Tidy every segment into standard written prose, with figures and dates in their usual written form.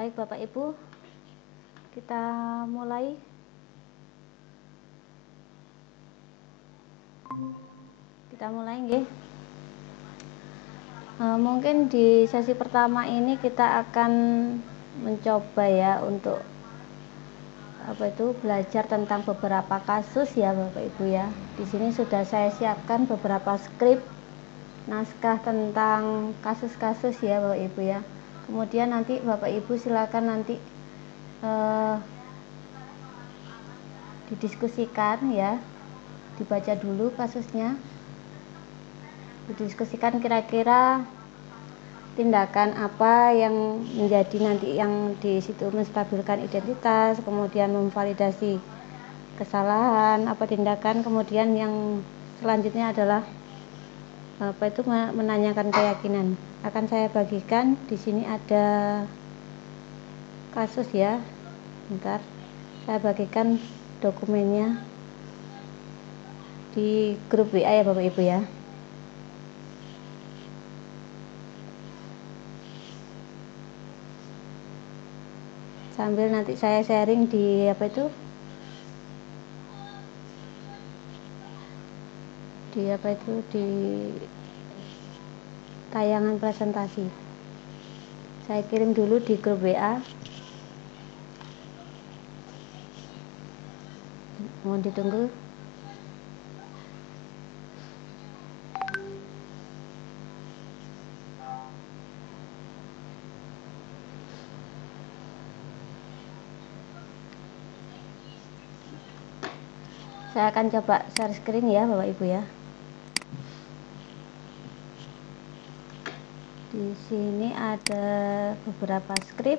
Baik Bapak Ibu, kita mulai. Nggih. Mungkin di sesi pertama ini kita akan mencoba ya untuk belajar tentang beberapa kasus ya Bapak Ibu ya. Di sini sudah saya siapkan beberapa skrip naskah tentang kasus-kasus ya Bapak Ibu ya. Kemudian nanti Bapak Ibu silakan nanti didiskusikan ya, dibaca dulu kasusnya, didiskusikan kira-kira tindakan apa yang menjadi nanti yang di situ menstabilkan identitas, kemudian memvalidasi kesalahan, apa tindakan, kemudian yang selanjutnya adalah menanyakan keyakinan. Akan saya bagikan di sini ada kasus ya. Bentar, saya bagikan dokumennya di grup WA ya Bapak Ibu ya. Sambil nanti saya sharing di di tayangan presentasi. Saya kirim dulu di grup WA. Mohon ditunggu. Saya akan coba share screen ya Bapak Ibu ya. Di sini ada beberapa skrip.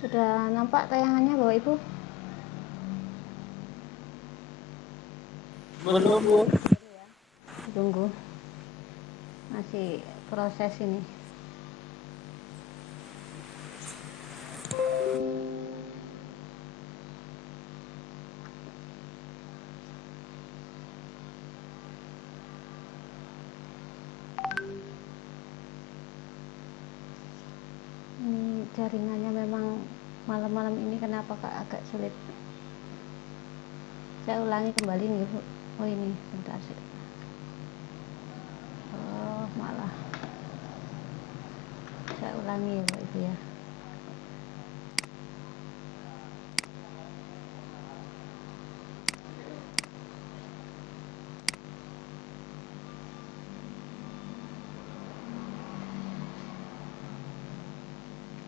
Sudah nampak tayangannya Bapak Ibu? Belum, Bu. Tunggu. Masih proses ini. Ini jaringannya memang malam-malam ini kenapa agak sulit. Saya ulangi kembali nih Bu. Oh ini bentar sih. Oh malah. Saya ulangi ya Bapak Ibu ya.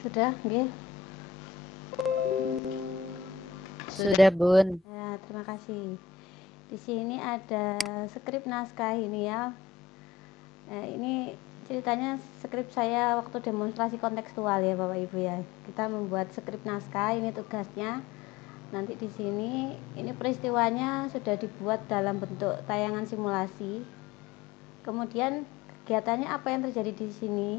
Sudah, nggih. Sudah, Bun. Ya, terima kasih. Di sini ada skrip naskah ini ya. Ini ceritanya skrip saya waktu demonstrasi kontekstual ya Bapak Ibu ya. Kita membuat skrip naskah, ini tugasnya. Nanti di sini ini peristiwanya sudah dibuat dalam bentuk tayangan simulasi. Kemudian kegiatannya apa yang terjadi di sini?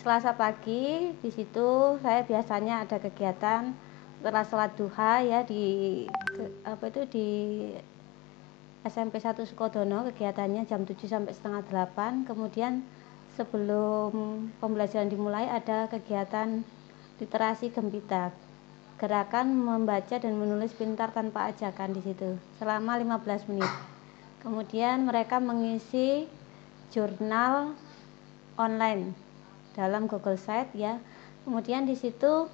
Selasa pagi di situ saya biasanya ada kegiatan setelah sholat duha ya di SMP 1 Sukodono, kegiatannya jam 7 sampai setengah 8. Kemudian sebelum pembelajaran dimulai ada kegiatan literasi gempita, gerakan membaca dan menulis pintar tanpa ajakan di situ selama 15 menit. Kemudian mereka mengisi jurnal online dalam Google Sheet ya. Kemudian di situ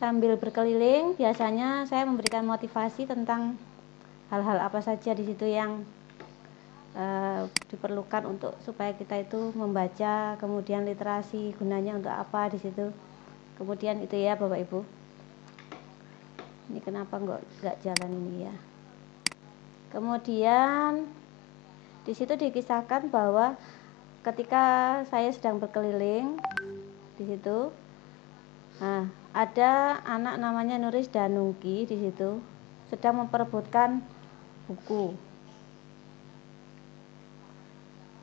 sambil berkeliling biasanya saya memberikan motivasi tentang hal-hal apa saja di situ yang diperlukan untuk supaya kita itu membaca, kemudian literasi gunanya untuk apa di situ. Kemudian itu ya Bapak Ibu. Ini kenapa nggak jalan ini ya. Kemudian di situ dikisahkan bahwa ketika saya sedang berkeliling di situ, ada anak namanya Nuris Danungki di situ sedang memperebutkan buku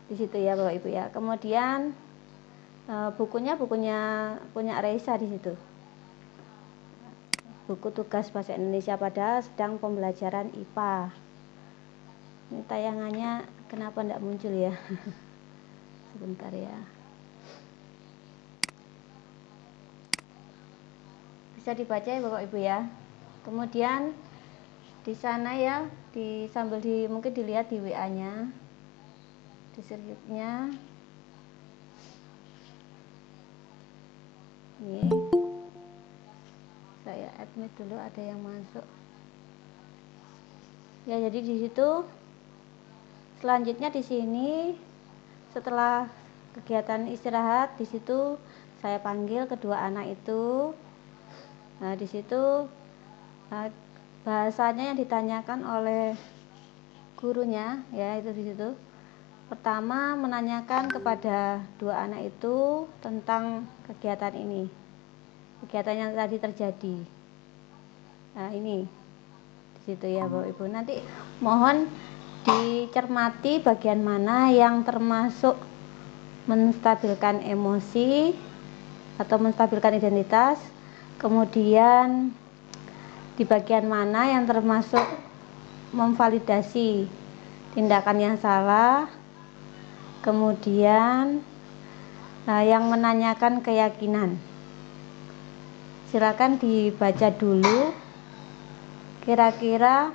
di situ ya Bapak Ibu ya. Kemudian Bukunya punya Reisa di situ. Buku tugas bahasa Indonesia pada sedang pembelajaran IPA. Ini tayangannya kenapa tidak muncul ya? Sebentar ya. Bisa dibaca ya Bapak Ibu ya. Kemudian di sana ya, mungkin dilihat di WA-nya, di sirkuitnya. Ini saya admit dulu, ada yang masuk. Ya, jadi di situ selanjutnya di sini setelah kegiatan istirahat di situ saya panggil kedua anak itu. Nah, di situ bahasanya yang ditanyakan oleh gurunya ya itu di situ. Pertama menanyakan kepada dua anak itu tentang kegiatan ini. Kegiatan yang tadi terjadi. Nah, ini di situ ya Bapak Ibu. Nanti mohon dicermati bagian mana yang termasuk menstabilkan emosi atau menstabilkan identitas. Kemudian di bagian mana yang termasuk memvalidasi tindakan yang salah. Kemudian yang menanyakan keyakinan. Silakan dibaca dulu kira-kira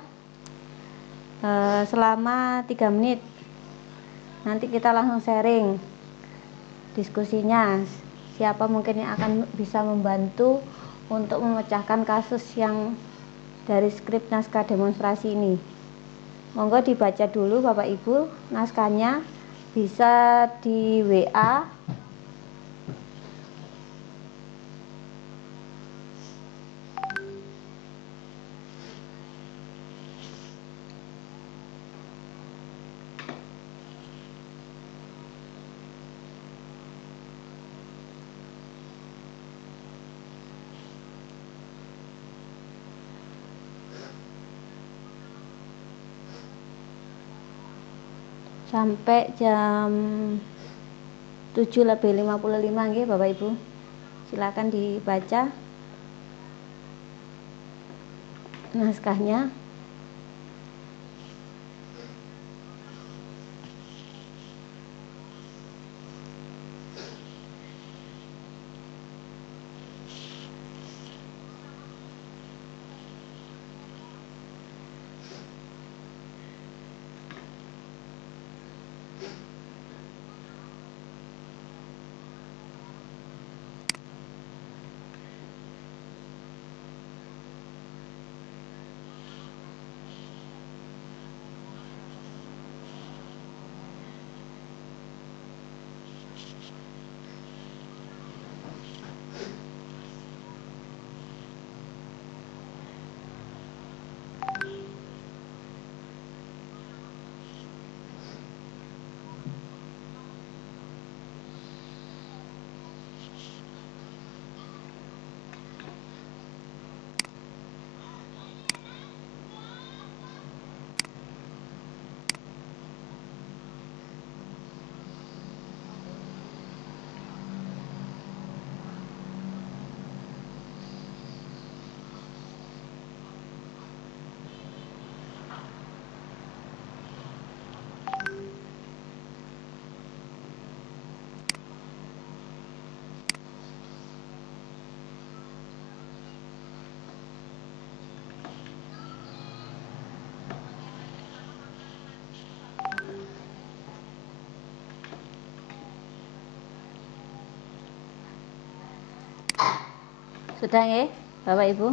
selama 3 menit. Nanti kita langsung sharing diskusinya. Siapa mungkin yang akan bisa membantu untuk memecahkan kasus yang dari skrip naskah demonstrasi ini. Monggo dibaca dulu Bapak Ibu naskahnya, bisa di WA. Sampai jam 7:55 nggih Bapak Ibu. Silakan dibaca naskahnya. Sudah ya Bapak Ibu?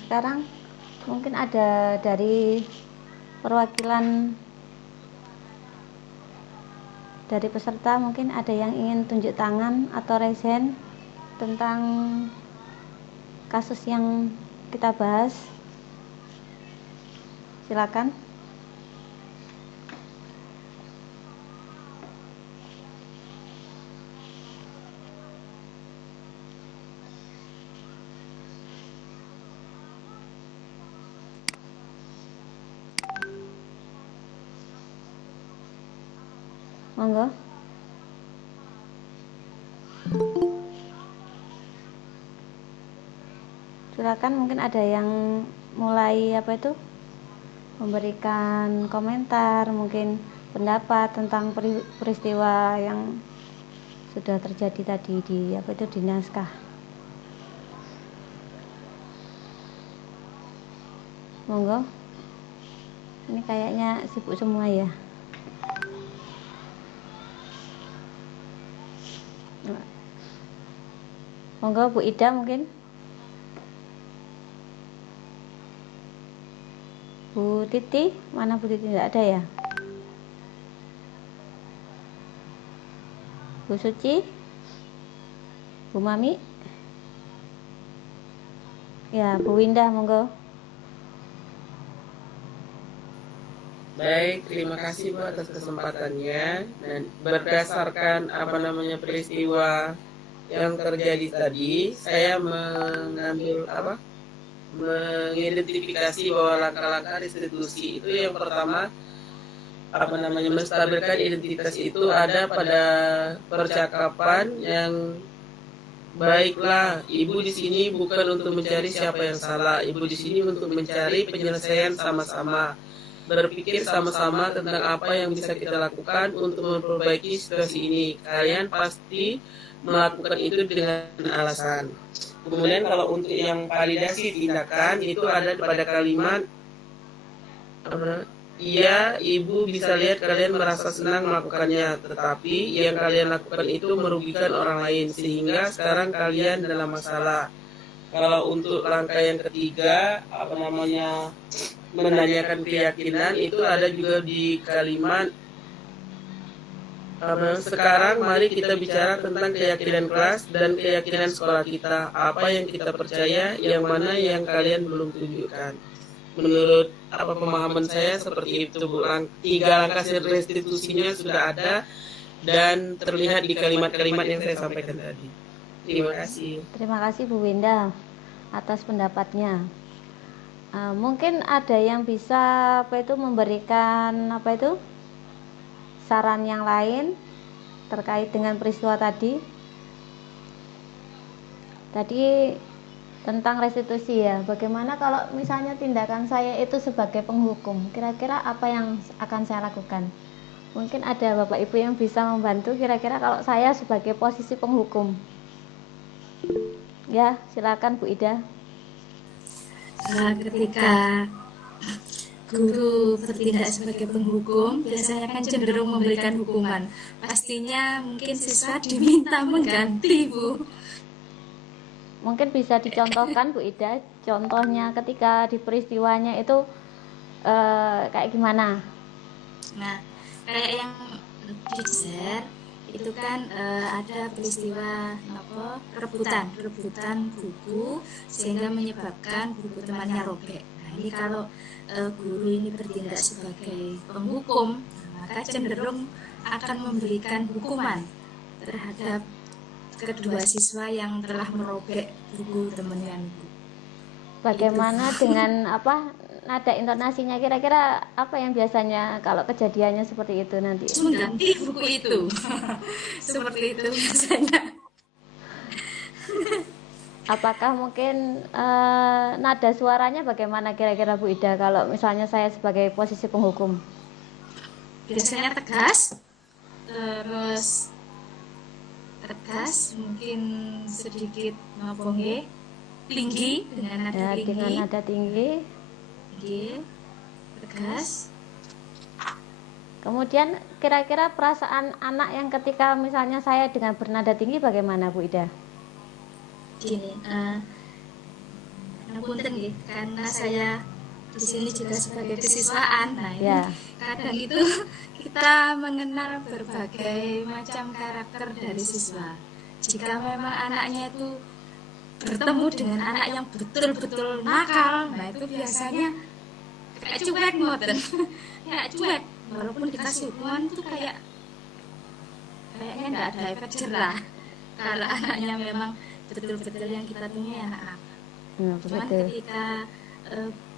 Sekarang mungkin ada dari perwakilan dari peserta, mungkin ada yang ingin tunjuk tangan atau raise hand tentang kasus yang kita bahas. Silakan. Monggo. Silakan, mungkin ada yang mulai memberikan komentar, mungkin pendapat tentang peristiwa yang sudah terjadi tadi di naskah. Monggo. Ini kayaknya sibuk semua ya. Monggo Bu Ida mungkin. Bu Titi, mana Bu Titi? Tidak ada ya? Bu Suci? Bu Mami? Ya, Bu Windah, monggo. Baik, terima kasih Bu atas kesempatannya. Dan berdasarkan peristiwa yang terjadi tadi, saya mengidentifikasi bahwa langkah-langkah restitusi itu yang pertama menstabilkan identitas itu ada pada percakapan yang baiklah. Ibu di sini bukan untuk mencari siapa yang salah, ibu di sini untuk mencari penyelesaian sama-sama, berpikir sama-sama tentang apa yang bisa kita lakukan untuk memperbaiki situasi ini. Kalian pasti melakukan itu dengan alasan. Kemudian kalau untuk yang validasi tindakan itu ada pada kalimat iya, ibu bisa lihat kalian merasa senang melakukannya, tetapi yang kalian lakukan itu merugikan orang lain, sehingga sekarang kalian dalam masalah. Kalau untuk langkah yang ketiga, menanyakan keyakinan, itu ada juga di kalimat sekarang mari kita bicara tentang keyakinan kelas dan keyakinan sekolah kita. Apa yang kita percaya, yang mana yang kalian belum tunjukkan. Menurut pemahaman saya seperti itu Bu. 3 langkah restitusinya sudah ada dan terlihat di kalimat-kalimat yang saya sampaikan tadi. Terima kasih. Terima kasih Bu Winda atas pendapatnya. Mungkin ada yang bisa memberikan saran yang lain terkait dengan peristiwa tadi tentang restitusi ya. Bagaimana kalau misalnya tindakan saya itu sebagai penghukum, kira-kira apa yang akan saya lakukan? Mungkin ada Bapak Ibu yang bisa membantu kira-kira kalau saya sebagai posisi penghukum. Ya, silakan Bu Ida. Ketika guru bertindak sebagai penghukum, biasanya kan cenderung memberikan hukuman. Pastinya mungkin siswa diminta mengganti, Bu. Mungkin bisa dicontohkan Bu Ida, contohnya ketika di peristiwanya itu kayak gimana? Nah, kayak yang di share itu kan ada peristiwa rebutan buku sehingga menyebabkan buku temannya robek. Nah, ini kalau guru ini bertindak sebagai penghukum, maka cenderung akan memberikan hukuman terhadap kedua siswa yang telah merobek buku temannya. Bagaimana dengan nada intonasinya, kira-kira apa yang biasanya kalau kejadiannya seperti itu nanti? Mengganti buku itu. Seperti itu biasanya. Apakah mungkin nada suaranya bagaimana kira-kira Bu Ida kalau misalnya saya sebagai posisi penghukum? Biasanya tegas, terus mungkin sedikit tinggi dengan nada tinggi, tegas. Kemudian kira-kira perasaan anak yang ketika misalnya saya dengan bernada tinggi bagaimana Bu Ida? Gini, punten nggih, karena saya di sini juga sebagai kesiswaan. Nah, ini kadang itu kita mengenal berbagai macam karakter dari siswa. Jika memang anaknya itu bertemu dengan anak yang betul-betul nakal, nah itu biasanya kayak cuek ngoten. Kayak cuek, walaupun dikasih hukuman itu kayaknya nggak ada efek jerah. Kalau anaknya memang betul-betul yang kita temui anak-anak. Cuman ketika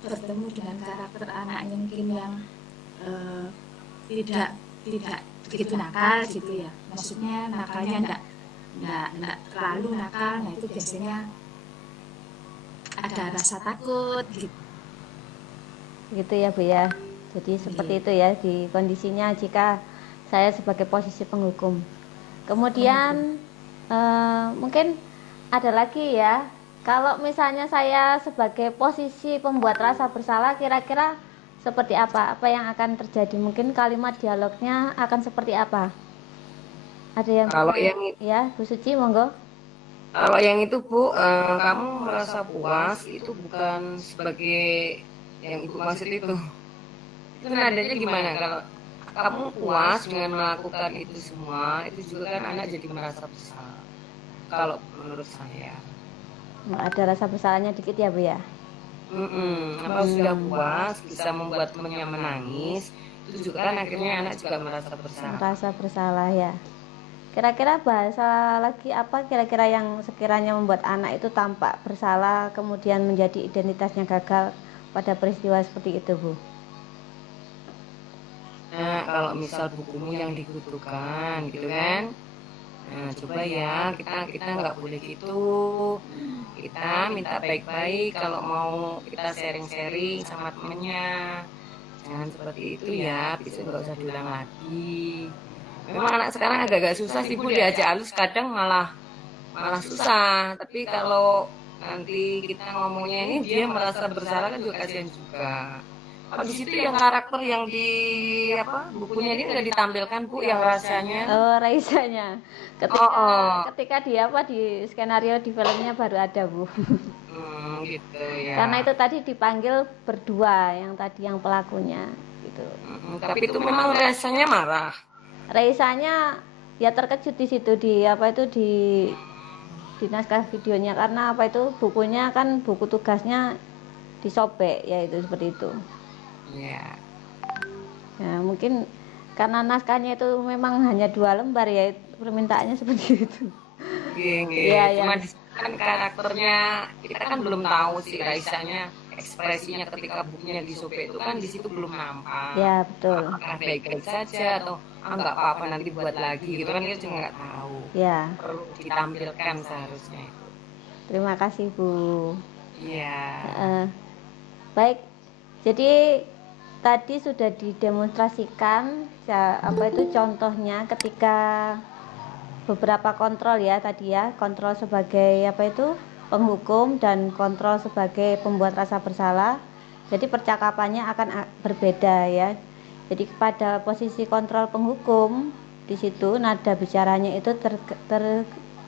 bertemu dengan karakter anak yang mungkin yang tidak begitu nakal gitu ya. Maksudnya nakalnya enggak terlalu nakal. Nah itu biasanya ada rasa takut gitu ya Bu ya. Jadi seperti itu ya di kondisinya jika saya sebagai posisi penghukum. Kemudian mungkin ada lagi ya, kalau misalnya saya sebagai posisi pembuat rasa bersalah, kira-kira seperti apa yang akan terjadi? Mungkin kalimat dialognya akan seperti apa? Ada yang Kalau yang ya Bu Suci, monggo. Kalau yang itu Bu, kamu merasa puas itu bukan sebagai yang Ibu maksud itu. Itu nadanya gimana? Kalau kamu puas dengan melakukan itu semua, itu juga kan anak jadi merasa bersalah. Kalau menurut saya. Ada rasa bersalahnya dikit ya Bu ya. Kalau sudah puas bisa membuat temannya menangis, itu juga kan akhirnya anak juga merasa bersalah. Merasa bersalah ya. Kira-kira bahasa lagi apa kira-kira yang sekiranya membuat anak itu tampak bersalah kemudian menjadi identitasnya gagal pada peristiwa seperti itu Bu? Nah, kalau misal bukumu yang dikutukan gitu kan, nah coba ya kita nggak boleh gitu. Kita minta baik-baik kalau mau kita sharing-sharing sama temennya, jangan seperti itu ya, bisa nggak usah diulang lagi. Memang anak sekarang agak-agak susah sih Bu, diajak halus kadang malah susah. Tapi kalau nanti kita ngomongnya ini dia merasa bersalah kan juga kasihan juga. Kalau di situ yang karakter yang di bukunya ini udah ditampilkan Bu yang rasanya. Oh, Raisanya. Ketika dia di skenario di filmnya baru ada Bu. Gitu ya. Karena itu tadi dipanggil berdua yang tadi yang pelakunya gitu. Tapi itu memang rasanya marah. Raisanya ya terkejut di situ di naskah videonya karena bukunya kan buku tugasnya disobek ya itu seperti itu. Iya. Ya mungkin karena naskahnya itu memang hanya 2 lembar ya permintaannya seperti itu. Iya. Cuma kan karakternya kita kan belum tahu sih Raisanya ekspresinya ketika bukunya disobek itu kan di situ belum nampak. Ya betul. Apakah baik-baik saja atau nggak apa-apa nanti buat lagi gitu kan kita juga nggak tahu. Ya. Perlu ditampilkan seharusnya itu. Terima kasih Bu. Iya. Baik. Jadi tadi sudah didemonstrasikan contohnya ketika beberapa kontrol ya tadi ya, kontrol sebagai penghukum dan kontrol sebagai pembuat rasa bersalah. Jadi percakapannya akan berbeda ya. Jadi pada posisi kontrol penghukum di situ nada bicaranya itu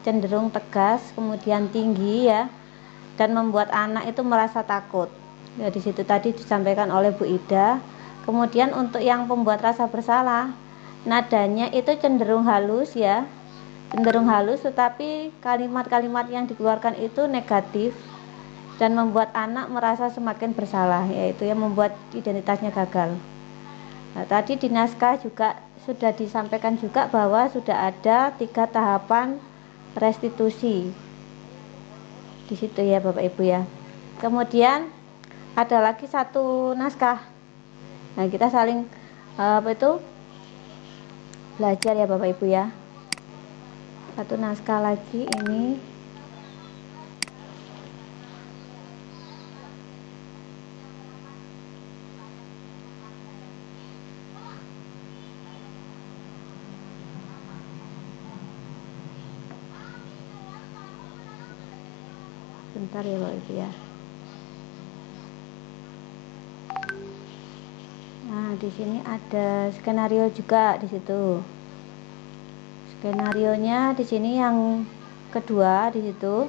cenderung tegas, kemudian tinggi ya, dan membuat anak itu merasa takut. Ya, di situ tadi disampaikan oleh Bu Ida. Kemudian untuk yang pembuat rasa bersalah, nadanya itu cenderung halus ya, tetapi kalimat-kalimat yang dikeluarkan itu negatif dan membuat anak merasa semakin bersalah, yaitu yang membuat identitasnya gagal. Nah, tadi di naskah juga sudah disampaikan juga bahwa sudah ada 3 tahapan restitusi di situ ya Bapak Ibu ya. Kemudian ada lagi 1 naskah. Nah, kita saling belajar ya Bapak Ibu ya. 1 naskah lagi ini. Bentar ya Bapak Ibu ya. Nah, di sini ada skenario juga di situ. Skenarionya di sini yang kedua di situ.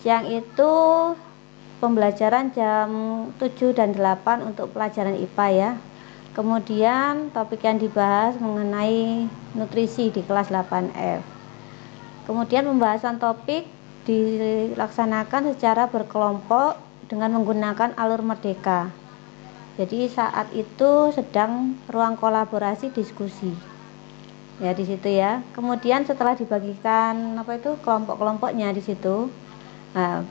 Siang itu pembelajaran jam 7 dan 8 untuk pelajaran IPA ya. Kemudian topik yang dibahas mengenai nutrisi di kelas 8F. Kemudian pembahasan topik dilaksanakan secara berkelompok dengan menggunakan alur merdeka. Jadi saat itu sedang ruang kolaborasi diskusi. Ya di situ ya. Kemudian setelah dibagikan kelompok-kelompoknya di situ. Nah,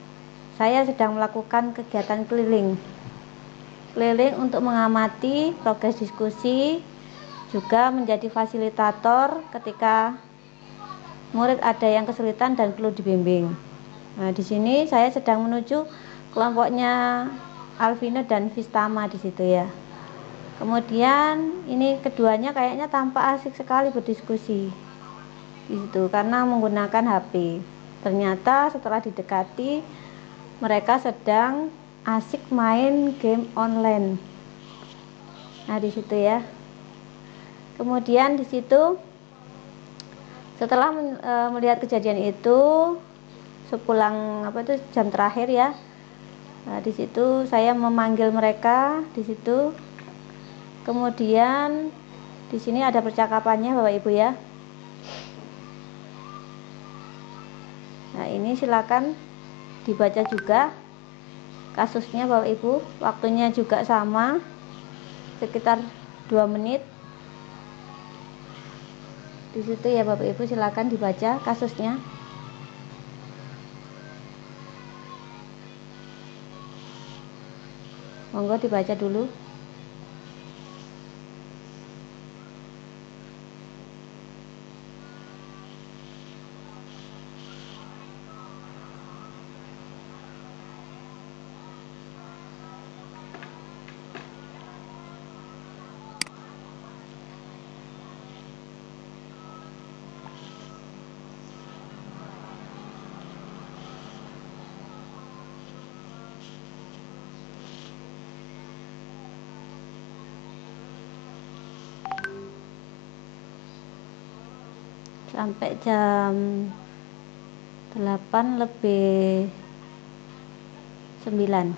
saya sedang melakukan kegiatan keliling untuk mengamati progres diskusi, juga menjadi fasilitator ketika murid ada yang kesulitan dan perlu dibimbing. Nah, di sini saya sedang menuju kelompoknya Alvino dan Vistama di situ ya. Kemudian ini keduanya kayaknya tampak asik sekali berdiskusi di situ karena menggunakan HP. Ternyata setelah didekati mereka sedang asik main game online. Nah, di situ ya. Kemudian di situ setelah melihat kejadian itu, sepulang jam terakhir ya. Nah, di situ saya memanggil mereka di situ. Kemudian di sini ada percakapannya Bapak Ibu ya. Nah, ini silakan dibaca juga kasusnya Bapak Ibu. Waktunya juga sama, sekitar 2 menit. Di situ ya Bapak Ibu, silakan dibaca kasusnya. Monggo dibaca dulu. Sampai jam 8:09.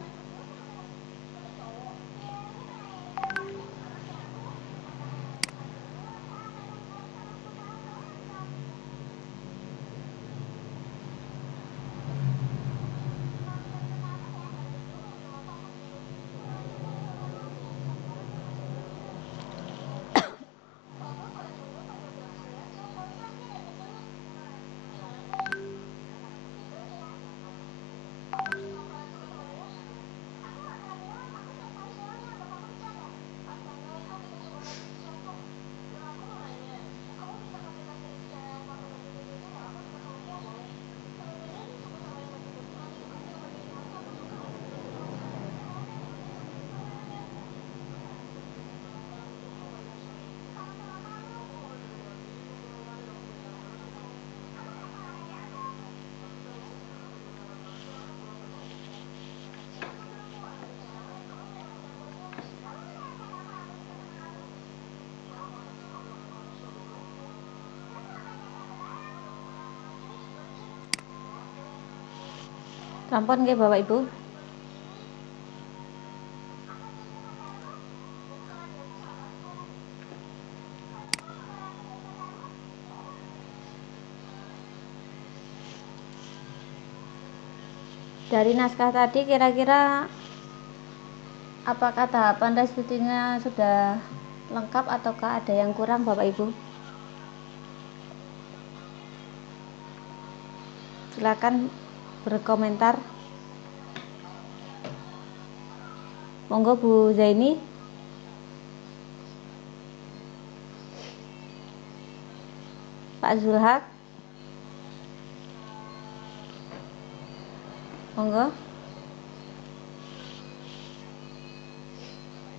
Sampun nggih Bapak Ibu. Dari naskah tadi kira-kira apakah tahapan restitusinya sudah lengkap ataukah ada yang kurang Bapak Ibu? Silakan berkomentar. Monggo Bu Zaini. Pak Zulhak. Monggo.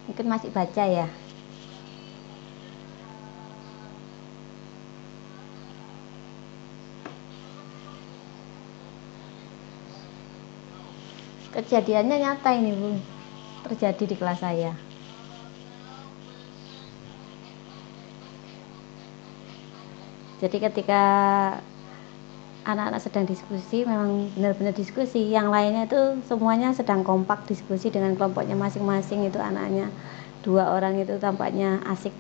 Mungkin masih baca ya. Kejadiannya nyata ini Bu, terjadi di kelas saya. Jadi ketika anak-anak sedang diskusi, memang benar-benar diskusi. Yang lainnya itu semuanya sedang kompak diskusi dengan kelompoknya masing-masing. Itu anaknya 2 orang itu tampaknya asik.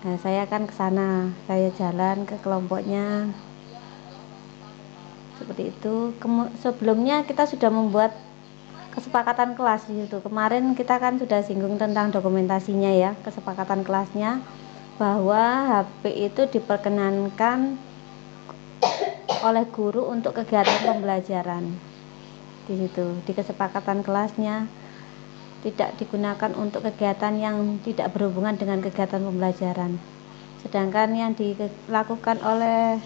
Nah, saya kan ke sana, saya jalan ke kelompoknya. Seperti itu. Sebelumnya kita sudah membuat kesepakatan kelas gitu. Kemarin kita kan sudah singgung tentang dokumentasinya ya, kesepakatan kelasnya bahwa HP itu diperkenankan oleh guru untuk kegiatan pembelajaran. Di situ, di kesepakatan kelasnya. tidak digunakan untuk kegiatan yang tidak berhubungan dengan kegiatan pembelajaran. Sedangkan yang dilakukan oleh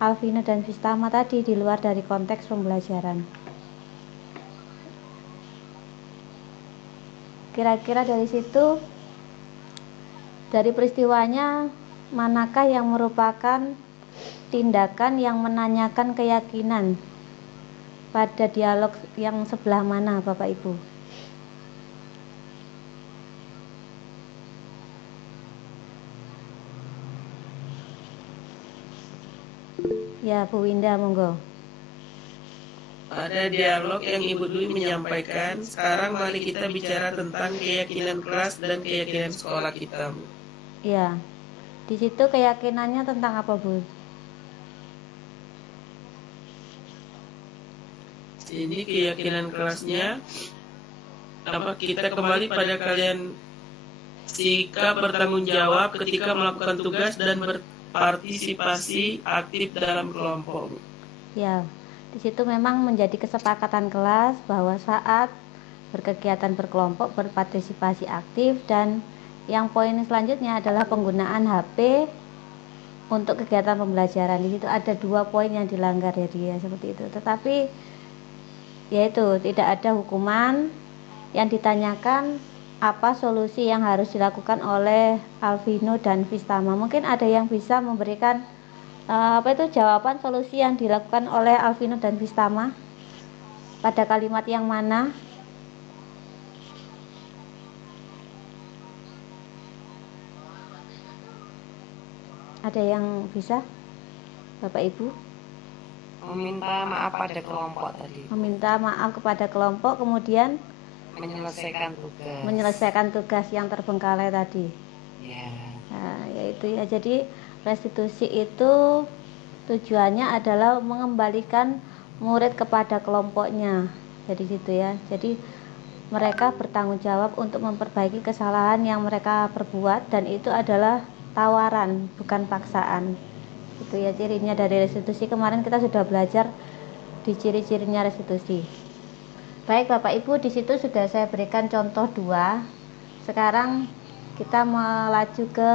Alvino dan Vistama tadi di luar dari konteks pembelajaran. Kira-kira dari situ, dari peristiwanya, manakah yang merupakan tindakan yang menanyakan keyakinan pada dialog yang sebelah mana, Bapak Ibu? Ya, Bu Winda, monggo. Pada dialog yang Ibu Dwi menyampaikan, sekarang mari kita bicara tentang keyakinan kelas dan keyakinan sekolah kita, Bu. Ya, di situ keyakinannya tentang apa, Bu? Ini keyakinan kelasnya, kita kembali pada kalian sikap bertanggung jawab ketika melakukan tugas dan berpartisipasi aktif dalam kelompok. Ya, di situ memang menjadi kesepakatan kelas bahwa saat berkegiatan berkelompok berpartisipasi aktif, dan yang poin selanjutnya adalah penggunaan HP untuk kegiatan pembelajaran. Di situ ada 2 poin yang dilanggar ya dia seperti itu. Tetapi yaitu tidak ada hukuman, yang ditanyakan apa solusi yang harus dilakukan oleh Alvino dan Vistama. Mungkin ada yang bisa memberikan jawaban solusi yang dilakukan oleh Alvino dan Vistama pada kalimat yang mana? Ada yang bisa, Bapak Ibu? Meminta maaf pada kelompok tadi. Meminta maaf kepada kelompok, kemudian menyelesaikan tugas yang terbengkalai tadi. Ya. Nah, yaitu ya, jadi restitusi itu tujuannya adalah mengembalikan murid kepada kelompoknya. Jadi situ ya. Jadi mereka bertanggung jawab untuk memperbaiki kesalahan yang mereka perbuat, dan itu adalah tawaran, bukan paksaan. Itu ya cirinya dari restitusi. Kemarin kita sudah belajar di ciri-cirinya restitusi. Baik Bapak Ibu, di situ sudah saya berikan contoh 2. Sekarang kita melaju ke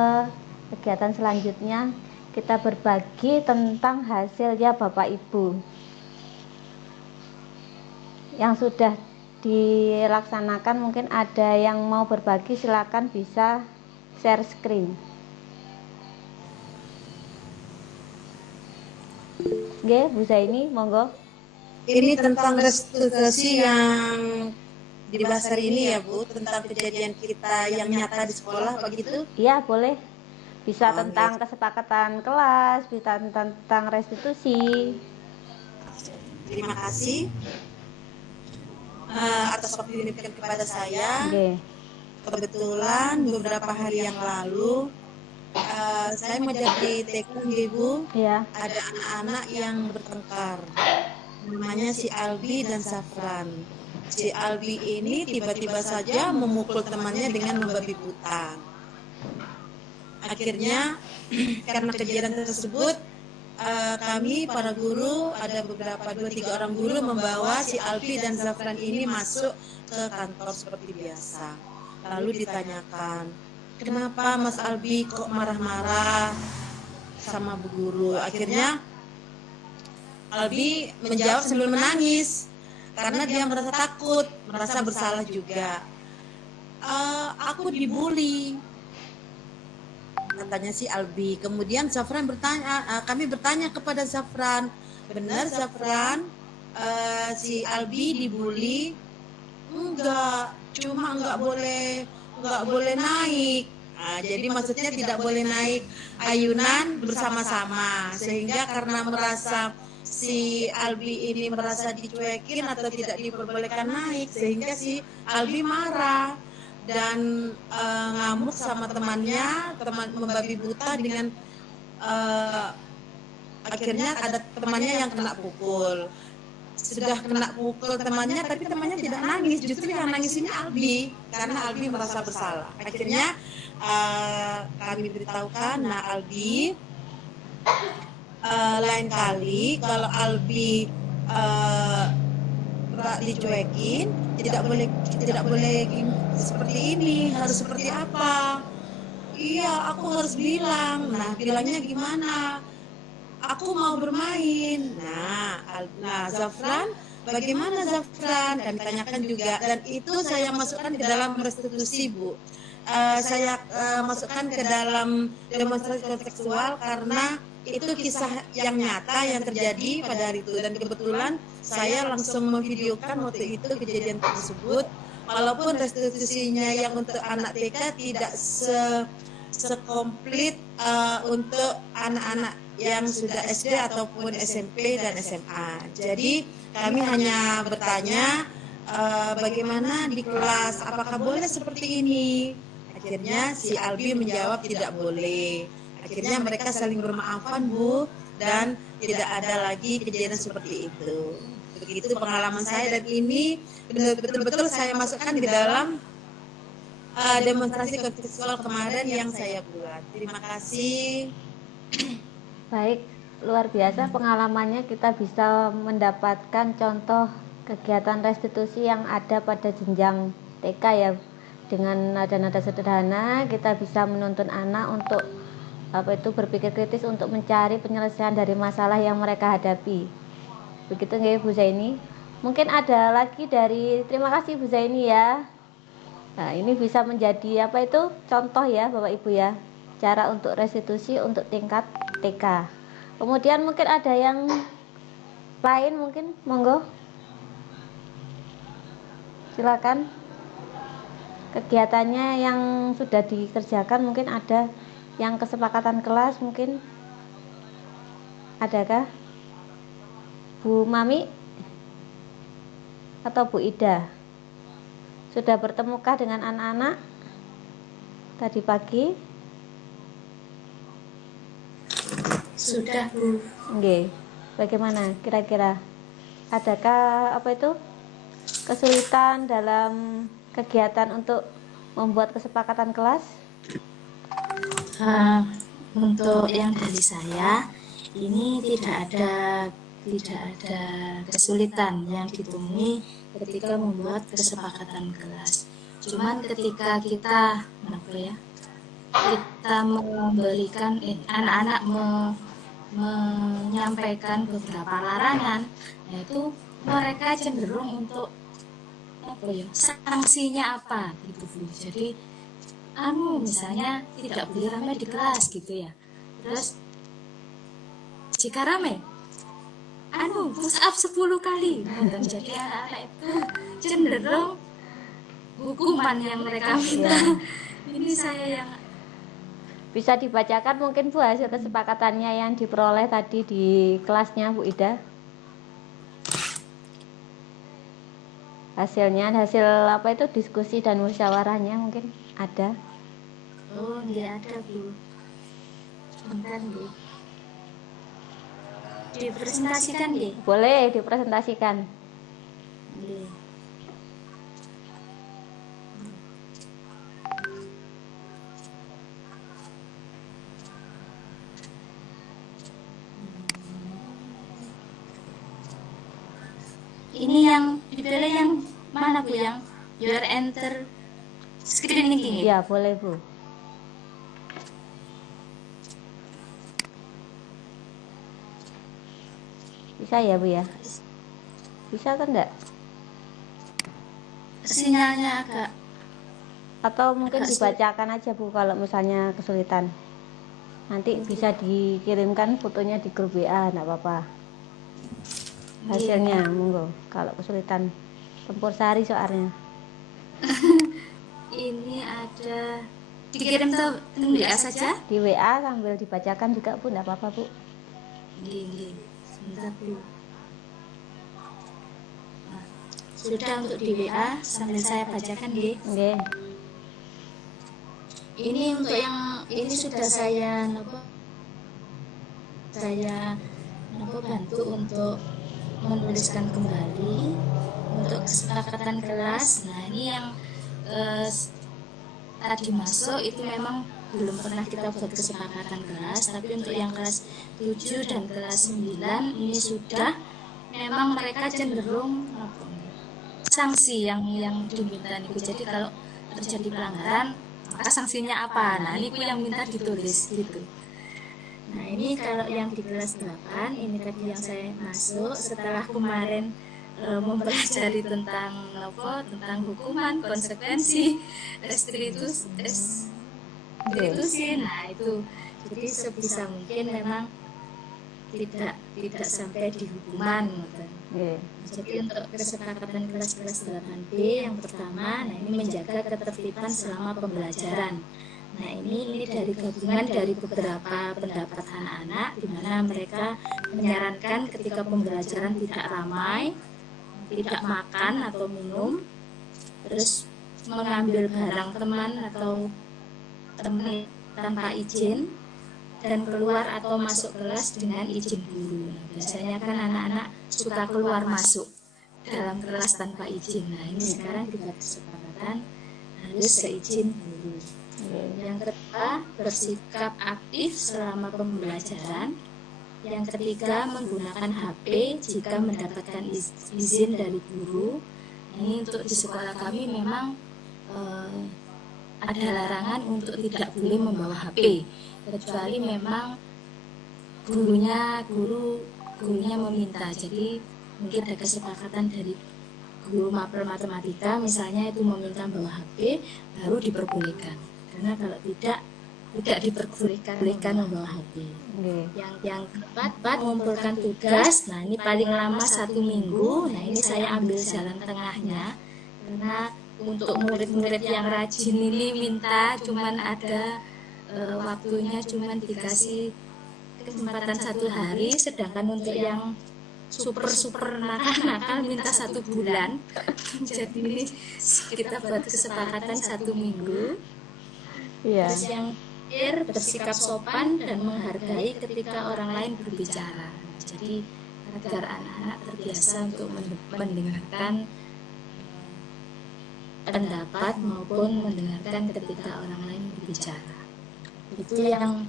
kegiatan selanjutnya. Kita berbagi tentang hasilnya Bapak Ibu yang sudah dilaksanakan. Mungkin ada yang mau berbagi, silakan bisa share screen. Oke, Bu Zaini, monggo. Ini tentang restitusi yang dibahas hari ini ya Bu, tentang kejadian kita yang nyata di sekolah, begitu? Iya, boleh. Bisa tentang kesepakatan kelas, bisa tentang restitusi. Terima kasih atas waktu yang diberikan kepada saya. Oke. Kebetulan beberapa hari yang lalu saya menjadi TK Ibu. Iya. Ada anak-anak yang bertengkar. Namanya si Albi dan Safran. Si Albi ini tiba-tiba saja memukul temannya dengan membabi buta. Akhirnya karena kejadian tersebut, kami para guru, ada beberapa 2-3 orang guru membawa si Albi dan Safran ini masuk ke kantor seperti biasa. Lalu ditanyakan, kenapa Mas Albi kok marah-marah sama Bu Guru? Akhirnya Albi menjawab sambil menangis karena dia merasa takut, merasa bersalah juga. Aku dibully, katanya si Albi. Kemudian Safran bertanya, kami bertanya kepada Safran, benar Safran, si Albi dibully? Enggak, cuma enggak boleh naik. Jadi maksudnya tidak boleh naik ayunan bersama-sama, sehingga karena merasa si Albi ini merasa dicuekin atau tidak diperbolehkan naik, sehingga si Albi marah dan ngamuk sama temannya, teman membabi buta dengan akhirnya ada temannya yang kena pukul. Sudah kena pukul temannya, tapi temannya tidak nangis, justru yang nangis ini Albi karena Albi merasa bersalah. Akhirnya kami beritahukan, nah Albi, lain kali kalau Albi dicuekin, tidak boleh seperti ini, harus seperti apa. Iya, aku harus bilang. Nah, bilangnya gimana? Aku mau bermain. Nah, Zafran, bagaimana Zafran? Kami tanyakan juga, dan itu saya masukkan ke dalam restitusi, Bu. Saya masukkan ke dalam demonstrasi kontekstual karena itu kisah yang nyata yang terjadi pada hari itu, dan kebetulan saya langsung memvideokan waktu itu kejadian tersebut. Walaupun restitusinya yang untuk anak TK tidak sekomplit untuk anak-anak yang sudah SD ataupun SMP dan SMA. Jadi kami hanya bertanya bagaimana di kelas, apakah boleh seperti ini? Akhirnya si Albi menjawab tidak boleh. Akhirnya mereka saling bermaafan, Bu, dan tidak ada lagi kejadian seperti itu. Begitu pengalaman saya, dan ini betul-betul saya masukkan di dalam demonstrasi kontekstual kemarin yang saya buat. Terima kasih. Baik, luar biasa pengalamannya, kita bisa mendapatkan contoh kegiatan restitusi yang ada pada jenjang TK ya. Dengan nada-nada sederhana kita bisa menuntun anak untuk berpikir kritis untuk mencari penyelesaian dari masalah yang mereka hadapi. Begitu nggih Bu Zaini? Mungkin ada lagi dari, terima kasih Bu Zaini ya. Nah, ini bisa menjadi contoh ya Bapak Ibu ya, cara untuk restitusi untuk tingkat TK. Kemudian mungkin ada yang lain, mungkin monggo silakan. Kegiatannya yang sudah dikerjakan, mungkin ada yang kesepakatan kelas, mungkin adakah Bu Mami atau Bu Ida? Sudah bertemukah dengan anak-anak tadi pagi? Sudah, Bu. Oke. Bagaimana kira-kira? Adakah kesulitan dalam kegiatan untuk membuat kesepakatan kelas? Untuk yang dari saya ini tidak ada kesulitan yang ditemui ketika membuat kesepakatan kelas. Cuman ketika kita memberikan anak-anak menyampaikan beberapa larangan, yaitu mereka cenderung untuk sanksinya apa gitu, Bu. Jadi misalnya tidak boleh ramai di kelas gitu ya. Terus jika ramai push up 10 kali. Jadi anak-anak itu cenderung hukuman yang mereka minta. Ini saya yang bisa dibacakan mungkin Bu hasil kesepakatannya yang diperoleh tadi di kelasnya Bu Ida. Hasil diskusi dan musyawarahnya mungkin ada. Oh, iya ada, Bu. Sebentar, Bu. Dipresentasikan, Bu? Boleh dipresentasikan. Iya. Ini yang dipilih yang mana, Bu? Yang your enter screen ini? Ya, boleh, Bu. Bisa ya, Bu ya? Bisa kan enggak? Sinyalnya agak, atau mungkin dibacakan aja, Bu, kalau misalnya kesulitan. Nanti bisa dikirimkan fotonya di grup WA, enggak apa-apa. Hasilnya monggo, kalau kesulitan. Tempur sehari soalnya. ini ada dikirim ke WA saja? Di WA sambil dibacakan juga, Bu, enggak apa-apa, Bu. Iya. Sebentar, Bu. Nah, sudah untuk di WA sambil saya bacakan, Nggih. Ini untuk yang ini sudah saya bantu untuk menuliskan kembali untuk kesepakatan kelas. Nah, ini yang tadi masuk itu memang belum pernah kita buat kesepakatan kelas, tapi untuk yang kelas 7 dan kelas 9 ini sudah, memang mereka cenderung sanksi yang diminta niku. Jadi kalau terjadi pelanggaran maka sanksinya apa, nah niku yang minta ditulis gitu. Nah ini kalau yang di kelas 8 ini tadi yang saya masuk setelah kemarin mempelajari tentang tentang hukuman, konsekuensi, restitusi. Nah itu jadi sebisa mungkin memang tidak sampai di hukuman. Jadi untuk kesepakatan kelas 8B yang pertama, nah ini menjaga ketertiban selama pembelajaran. Nah ini dari gabungan dari beberapa pendapat anak-anak di mana mereka menyarankan ketika pembelajaran tidak ramai, tidak makan atau minum, terus mengambil barang teman atau teman tanpa izin, dan keluar atau masuk kelas dengan izin guru. Nah, biasanya kan anak-anak suka keluar masuk dalam kelas tanpa izin. Nah ini sekarang dibuat kesepakatan harus seizin guru. Yang kedua, bersikap aktif selama pembelajaran. Yang ketiga, menggunakan HP jika mendapatkan izin dari guru. Ini untuk di sekolah kami memang ada larangan untuk tidak boleh membawa HP, kecuali memang gurunya meminta. Jadi mungkin ada kesepakatan dari guru mapel matematika misalnya itu meminta bawa HP, baru diperbolehkan. Karena kalau tidak diperbolehkan membawa HP. Yang keempat, mengumpulkan tugas. Nah ini paling lama 1 minggu. Nah ini saya ambil jalan tengahnya karena untuk murid-murid yang rajin ini minta cuman ada waktunya cuman dikasih kesempatan 1 hari, sedangkan untuk yang super nakal minta 1 bulan. Jadi ini kita buat kesepakatan 1 minggu. Terus yang terakhir, bersikap sopan dan menghargai ketika orang lain berbicara. Jadi agar anak-anak terbiasa untuk mendengarkan pendapat maupun mendengarkan ketika orang lain berbicara. Itu yang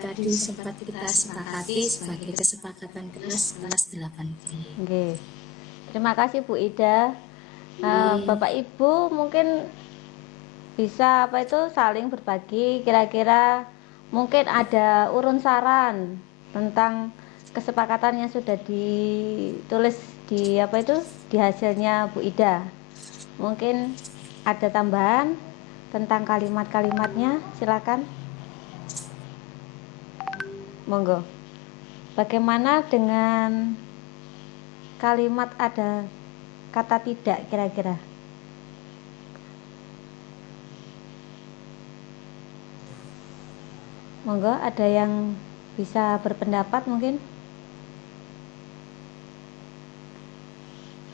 tadi sempat kita sepakati sebagai kesepakatan kelas 8B. Terima kasih Bu Ida. Bapak Ibu mungkin bisa saling berbagi, kira-kira mungkin ada urun saran tentang kesepakatan yang sudah ditulis di di hasilnya Bu Ida. Mungkin ada tambahan tentang kalimat-kalimatnya, silakan. Monggo. Bagaimana dengan kalimat ada kata tidak kira-kira? Monggo, ada yang bisa berpendapat mungkin?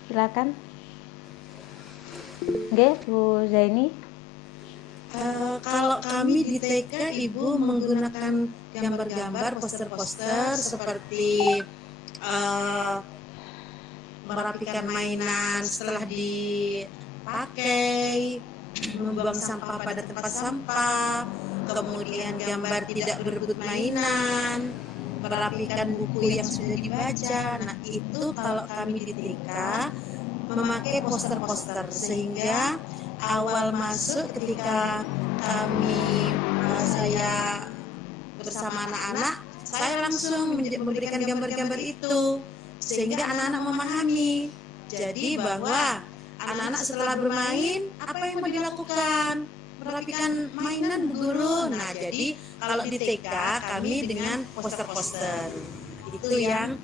Silakan. Oke, Bu Zaini. Kalau kami di TK, Ibu menggunakan gambar-gambar, poster-poster seperti merapikan mainan setelah dipakai, membuang sampah pada tempat sampah, kemudian gambar tidak berebut mainan, merapikan buku yang sudah dibaca. Nah itu kalau kami di TK memakai poster-poster, sehingga awal masuk ketika saya bersama anak-anak, saya langsung memberikan gambar-gambar itu sehingga anak-anak memahami. Jadi bahwa anak-anak setelah bermain apa yang mau dilakukan? Merapikan mainan, Bu Guru. Nah jadi kalau di TK kami dengan poster-poster. Itu yang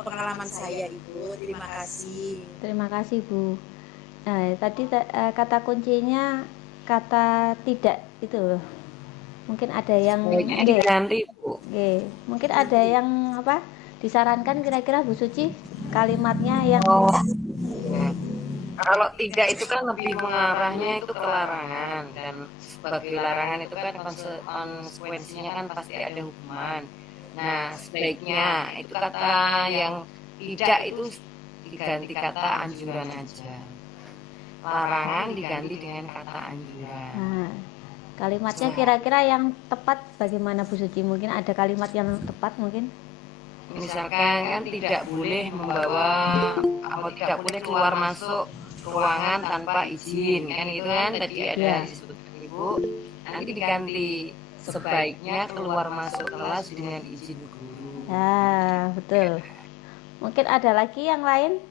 pengalaman saya, Ibu. Terima kasih. Terima kasih, Bu. Nah, tadi kata kuncinya kata tidak itu loh. Mungkin ada yang diganti, Bu. Mungkin ada yang disarankan kira-kira Bu Suci kalimatnya yang kalau tidak itu kan lebih mengarahnya itu ke larangan, dan sebagai larangan itu kan konsekuensinya kan pasti ada hukuman. Nah sebaiknya itu kata yang tidak itu diganti kata anjuran aja. Larangan diganti dengan kata anjuran. Nah, kalimatnya kira-kira yang tepat bagaimana Bu Suci? Mungkin ada kalimat yang tepat mungkin? misalkan kan tidak boleh membawa atau tidak boleh keluar masuk ruangan tanpa izin kan, itu kan tadi ada disebutkan Ibu. Nanti diganti sebaiknya keluar masuk kelas dengan izin guru. Ah, betul. Mungkin ada lagi yang lain,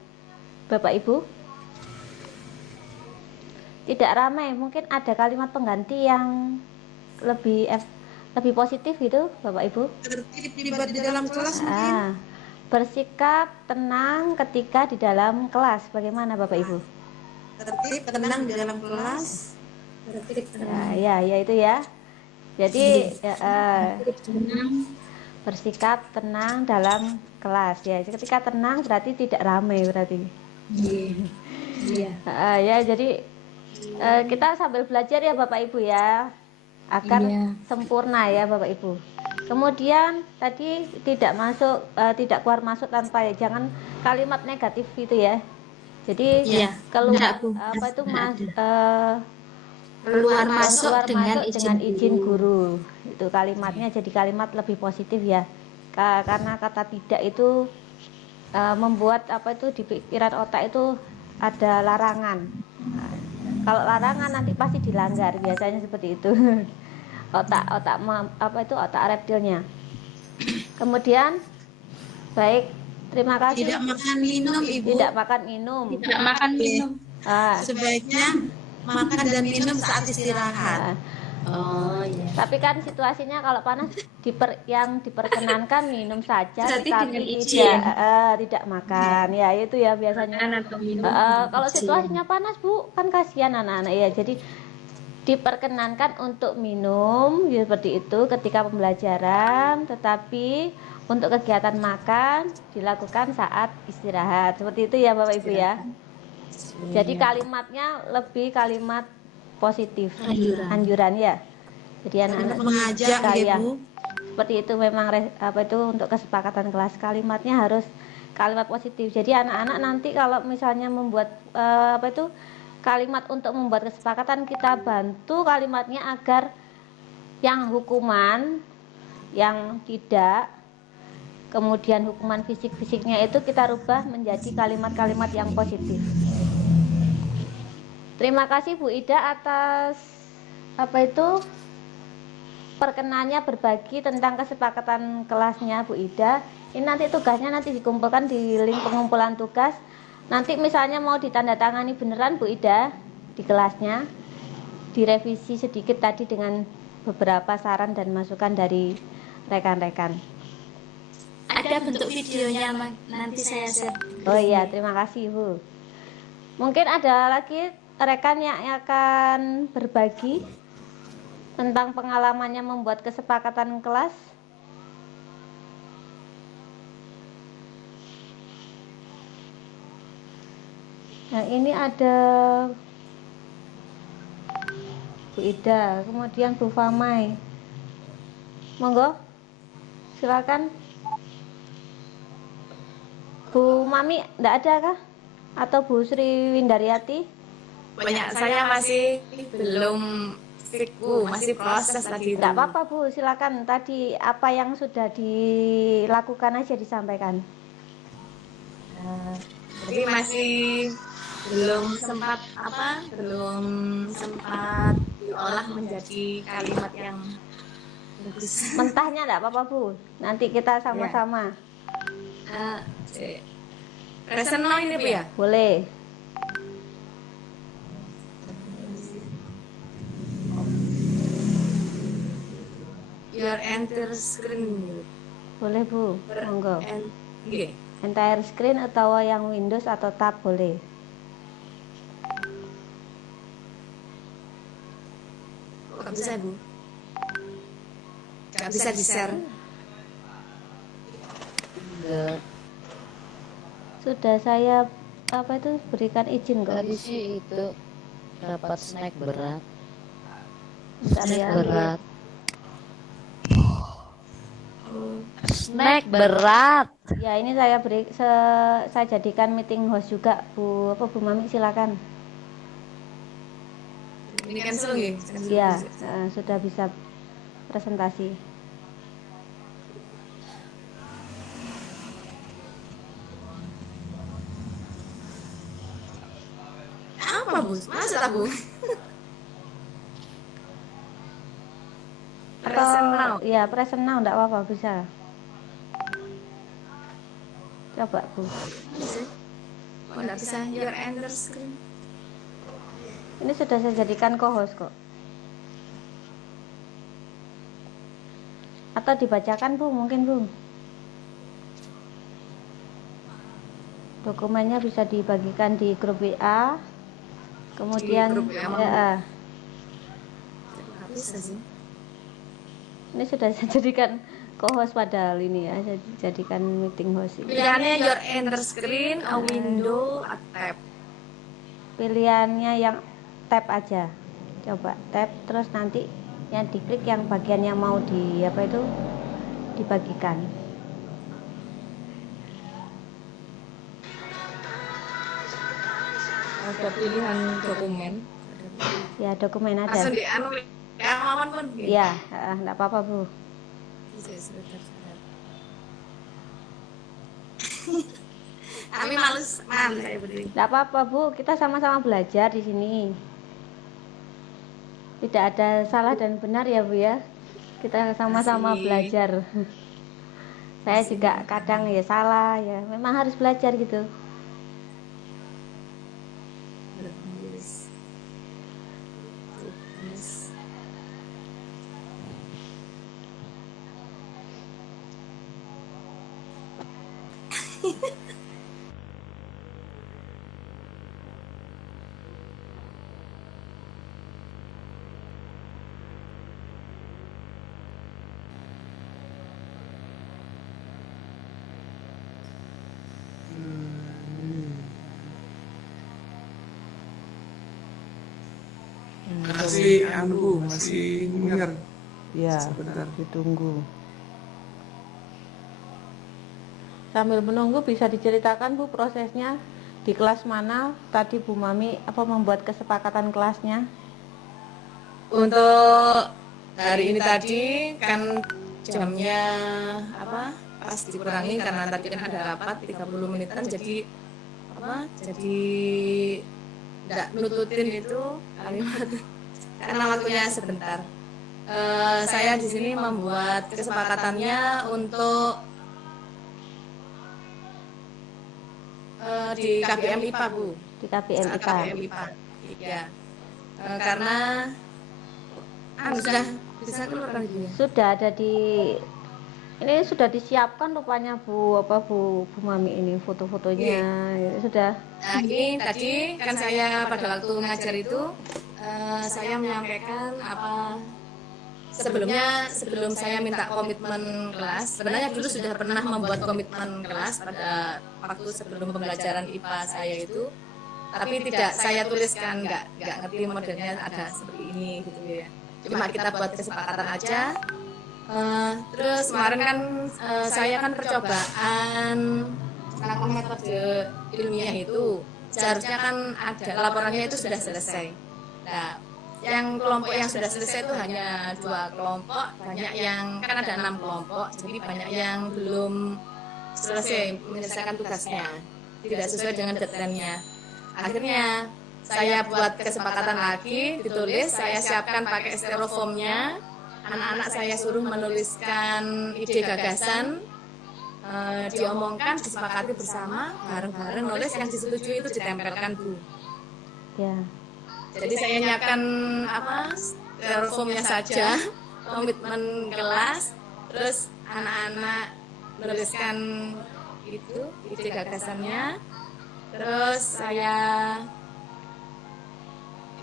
Bapak Ibu? Tidak ramai, mungkin ada kalimat pengganti yang lebih positif gitu, Bapak Ibu. Terlibat di dalam kelas mungkin. Bersikap tenang ketika di dalam kelas. Bagaimana Bapak Ibu? Tertib tenang di dalam kelas. Tertib tenang. Ya itu ya. Jadi bersikap tenang dalam kelas ya. Ketika tenang berarti tidak ramai berarti. Iya. Ya jadi kita sambil belajar ya Bapak Ibu ya, agar sempurna ya Bapak Ibu. Kemudian tadi tidak keluar masuk tanpa ya, jangan kalimat negatif gitu ya. Jadi keluar keluar masuk dengan izin guru. Itu kalimatnya jadi kalimat lebih positif ya. Karena kata tidak itu membuat di pikiran otak itu ada larangan. Kalau larangan nanti pasti dilanggar, biasanya seperti itu. Otak reptilnya. Kemudian baik, terima kasih. Tidak makan minum, Ibu. Tidak makan minum. Tidak makan minum. Sebaiknya makan dan minum saat istirahat. Oh iya. Tapi kan situasinya kalau panas yang diperkenankan minum saja, tapi tidak makan. Ya itu ya biasanya. Kalau situasinya panas Bu, kan kasihan anak-anak ya. Jadi diperkenankan untuk minum seperti itu ketika pembelajaran, tetapi untuk kegiatan makan dilakukan saat istirahat. Seperti itu ya Bapak Ibu ya. Jadi kalimatnya lebih kalimat positif, anjuran ya. Jadi anak-anak mengajak Ibu. Seperti itu memang untuk kesepakatan kelas, kalimatnya harus kalimat positif. Jadi anak-anak nanti kalau misalnya membuat kalimat untuk membuat kesepakatan, kita bantu kalimatnya agar yang hukuman, yang tidak, kemudian hukuman fisik-fisiknya itu kita rubah menjadi kalimat-kalimat yang positif. Terima kasih Bu Ida atas perkenannya berbagi tentang kesepakatan kelasnya Bu Ida. Ini nanti tugasnya dikumpulkan di link pengumpulan tugas. Nanti misalnya mau ditandatangani beneran Bu Ida di kelasnya, direvisi sedikit tadi dengan beberapa saran dan masukan dari rekan-rekan. Ada bentuk videonya, nanti saya share. Oh iya, terima kasih Bu. Mungkin ada lagi rekan yang akan berbagi tentang pengalamannya membuat kesepakatan kelas. Nah ini ada Bu Ida, kemudian Bu Famai. Monggo, silakan. Bu Mami, enggak ada kah? Atau Bu Sri Windaryati? Banyak, saya masih belum fix Bu, masih proses lagi. Enggak apa-apa Bu, silakan. Tadi apa yang sudah dilakukan aja disampaikan. Jadi masih belum sempat diolah menjadi kalimat yang bagus. Mentahnya enggak apa-apa Bu, nanti kita sama-sama. Personal ini Bu ya? Boleh. Your enter screen. Boleh Bu, monggo. Okay. Entire screen atau yang Windows atau tab boleh. Gak bisa Bu, gak bisa di share. Sudah saya berikan izin kok. Tadi sih itu dapat snack berat. Berat. Snack berat. Ya ini saya saya jadikan meeting host juga Bu Mami, silakan. Ini cancel ya? Ya, sudah bisa presentasi. Bu? Masa tak Bu? Present now. Ya present now enggak apa-apa, bisa. Coba Bu. Kok nggak bisa your enter screen? Ini sudah saya jadikan co-host kok. Atau dibacakan Bu, mungkin Bu. Dokumennya bisa dibagikan di grup WA. Kemudian Di grup WA. ya, Nggak bisa sih. ini sudah saya jadikan co-host padahal ini ya, saya jadikan meeting host ini. Pilihannya your enter screen, a window, a tab. Pilihannya yang tab aja. Coba tab, terus nanti yang diklik yang bagian yang mau di apa itu dibagikan. Ada pilihan dokumen. Ya dokumen ada. Langsung di anu ya Maman pun. Iya, enggak apa-apa Bu. Sebentar. Kami males saya berdiri. Enggak apa-apa Bu, kita sama-sama belajar di sini. Tidak ada salah dan benar ya Bu ya. Kita sama-sama Asik. belajar. Saya juga kadang ya salah ya, memang harus belajar gitu. Masih anu masih dengar. Ya, Sebentar. ditunggu. Sambil menunggu bisa diceritakan Bu prosesnya di kelas mana tadi Bu Mami apa membuat kesepakatan kelasnya? Untuk hari ini tadi kan jamnya apa? Pas dikurangi karena tadi kan ada rapat 30 menitan jadi apa? Jadi enggak nututin itu kalimat karena waktunya sebentar. Saya di sini membuat kesepakatannya untuk di KBM IPA Bu. Di KBM Saat IPA. KBM IPA. Iya. Karena sudah bisa keluar lagi ya. Sudah ada di ini sudah disiapkan rupanya Bu Bu Mami ini foto-fotonya ya, sudah. Nah ini tadi kan saya pada waktu ngajar itu saya menyampaikan apa sebelum saya minta komitmen kelas. Sebenarnya dulu sudah pernah membuat komitmen kelas pada waktu sebelum pembelajaran IPA saya itu, tapi tidak saya tuliskan, nggak ngerti modelnya ada seperti ini gitu ya. Cuma kita buat kesepakatan aja. Terus kemarin kan saya kan percobaan melakukan metode ilmiah itu seharusnya kan ada laporannya itu sudah selesai. Nah, yang kelompok yang sudah selesai itu hanya 2 kelompok, banyak yang kan ada 6 kelompok, jadi banyak yang belum selesai menyelesaikan tugasnya, tidak sesuai dengan deadline-nya. Akhirnya saya buat kesepakatan lagi, ditulis, saya siapkan pakai styrofoamnya, anak-anak saya suruh menuliskan ide gagasan, diomongkan, disepakati bersama, bareng-bareng nulis, yang disetujui itu ditempelkan Bu. Ya. Jadi saya nyiapkan apa styrofoamnya saja, komitmen kelas, terus anak-anak menuliskan itu ide gagasannya, terus saya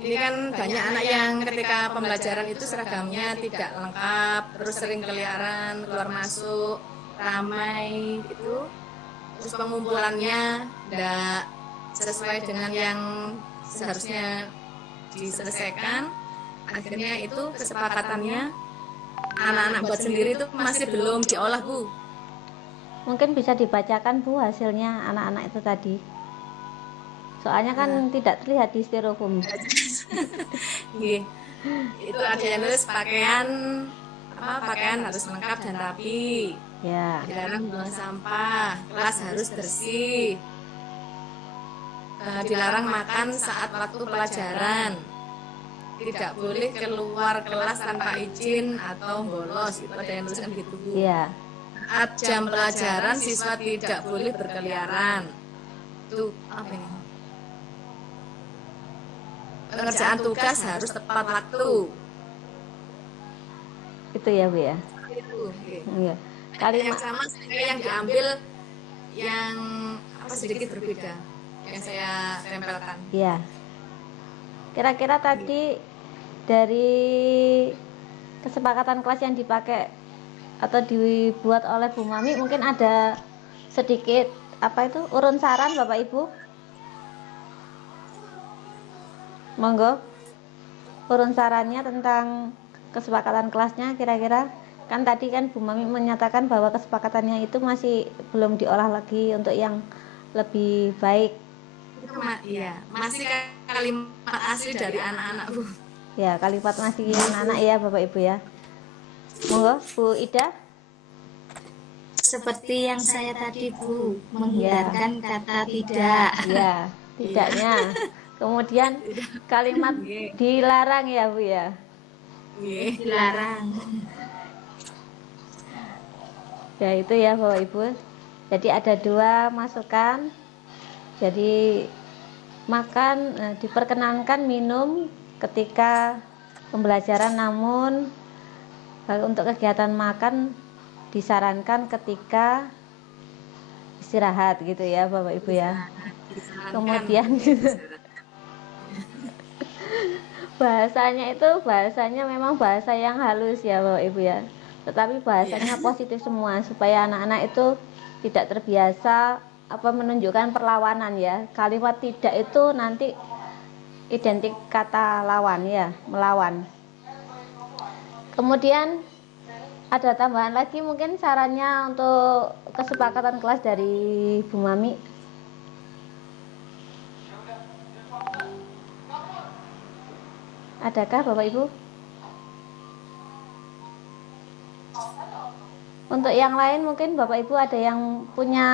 ini kan banyak anak yang ketika pembelajaran itu seragamnya tidak lengkap, terus sering keliaran, keluar masuk, ramai gitu, terus pengumpulannya tidak sesuai dengan yang seharusnya diselesaikan. Akhirnya itu kesepakatannya anak-anak buat sendiri itu masih belum diolah Bu. Mungkin bisa dibacakan Bu hasilnya anak-anak itu tadi. Soalnya kan tidak terlihat di styrofoam. Iya. Itu ada yang nulis pakaian harus lengkap dan rapi. Ya. Dilarang buang sampah, kelas harus bersih. dilarang makan saat waktu pelajaran, tidak boleh keluar kelas tanpa izin atau bolos, itu ada yang tuliskan gitu Bu. Iya. Saat jam pelajaran siswa tidak boleh berkeliaran. Itu apa ini? Pengerjaan tugas harus tepat waktu. Itu ya Bu ya. Itu. Iya. Yang sama yang diambil yang apa sedikit berbeda yang saya tempelkan. Iya. Kira-kira tadi dari kesepakatan kelas yang dipakai atau dibuat oleh Bu Mami mungkin ada sedikit apa itu urun saran Bapak Ibu? Monggo. Urun sarannya tentang kesepakatan kelasnya kira-kira. Kan tadi kan Bu Mami menyatakan bahwa kesepakatannya itu masih belum diolah lagi untuk yang lebih baik. Iya, masih kalimat asli dari anak-anak Bu. Ya, kalimat masih anak-anak ya Bapak Ibu ya. Monggo Bu Ida. Seperti yang saya tadi Bu, menghindarkan kata tidak. Ya, tidaknya. Kemudian kalimat dilarang ya Bu ya. Dilarang. Ya itu ya Bapak Ibu. Jadi ada 2 masukan. Jadi makan diperkenankan minum ketika pembelajaran, namun untuk kegiatan makan disarankan ketika istirahat gitu ya Bapak Ibu ya. Kemudian bahasanya memang bahasa yang halus ya Bapak Ibu ya. Tetapi bahasanya positif semua supaya anak-anak itu tidak terbiasa menunjukkan perlawanan ya. Kalimat tidak itu nanti identik kata lawan ya, melawan. Kemudian ada tambahan lagi mungkin sarannya untuk kesepakatan kelas dari Bu Mami. Adakah Bapak Ibu? Untuk yang lain mungkin Bapak Ibu ada yang punya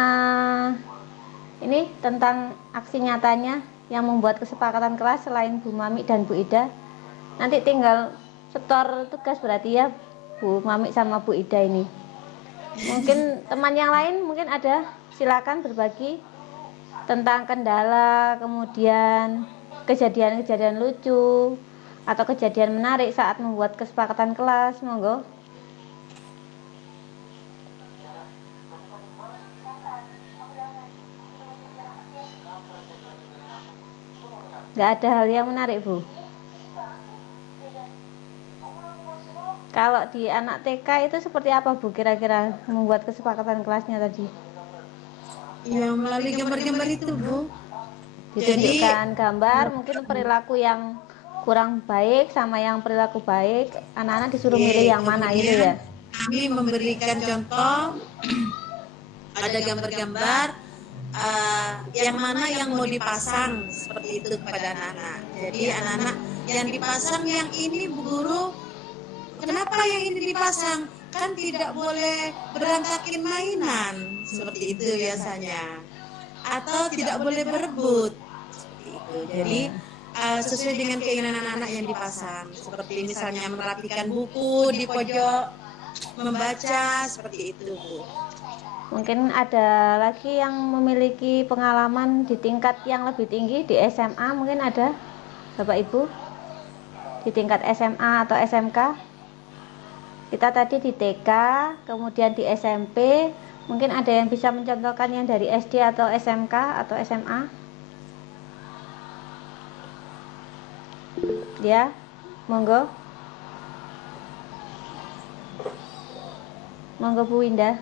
ini tentang aksi nyatanya yang membuat kesepakatan kelas selain Bu Mami dan Bu Ida. Nanti tinggal setor tugas berarti ya Bu Mami sama Bu Ida ini. Mungkin teman yang lain mungkin ada, silakan berbagi tentang kendala, kemudian kejadian-kejadian lucu atau kejadian menarik saat membuat kesepakatan kelas. Monggo. Nggak ada hal yang menarik Bu. Kalau di anak TK itu seperti apa Bu kira-kira membuat kesepakatan kelasnya tadi? Ya melalui gambar-gambar itu Bu. Ditunjukkan gambar mungkin perilaku yang kurang baik sama yang perilaku baik, anak-anak disuruh milih yang mana itu ya. Kami memberikan contoh, ada gambar-gambar yang mana yang mau dipasang seperti itu kepada anak-anak. Jadi anak-anak yang dipasang yang ini Bu Guru, kenapa yang ini dipasang? Kan tidak boleh berantakin mainan seperti itu biasanya, atau tidak boleh berebut seperti itu. Jadi sesuai dengan keinginan anak-anak yang dipasang, seperti misalnya merapikan buku di pojok, membaca seperti itu Bu. Mungkin ada lagi yang memiliki pengalaman di tingkat yang lebih tinggi di SMA, mungkin ada Bapak Ibu di tingkat SMA atau SMK. Kita tadi di TK, kemudian di SMP, mungkin ada yang bisa mencontohkan yang dari SD atau SMK atau SMA. Ya, monggo. Monggo Bu Winda.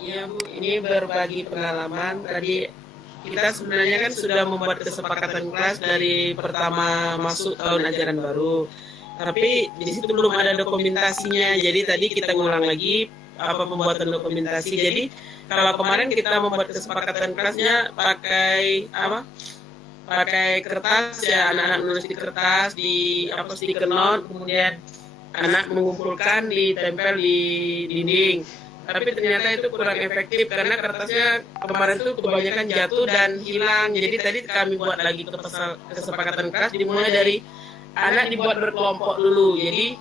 Iya Bu, ini berbagi pengalaman. Tadi kita sebenarnya kan sudah membuat kesepakatan kelas dari pertama masuk tahun ajaran baru. Tapi di situ belum ada dokumentasinya. Jadi tadi kita ngulang lagi pembuatan dokumentasi. Jadi kalau kemarin kita membuat kesepakatan kelasnya pakai pakai kertas ya, anak-anak nulis di kertas, di stiker note, kemudian anak mengumpulkan ditempel di dinding. tapi ternyata itu kurang efektif karena kertasnya kemarin tuh kebanyakan jatuh dan hilang. Jadi tadi kami buat lagi kesepakatan kelas, dimulai dari anak dibuat berkelompok dulu. Jadi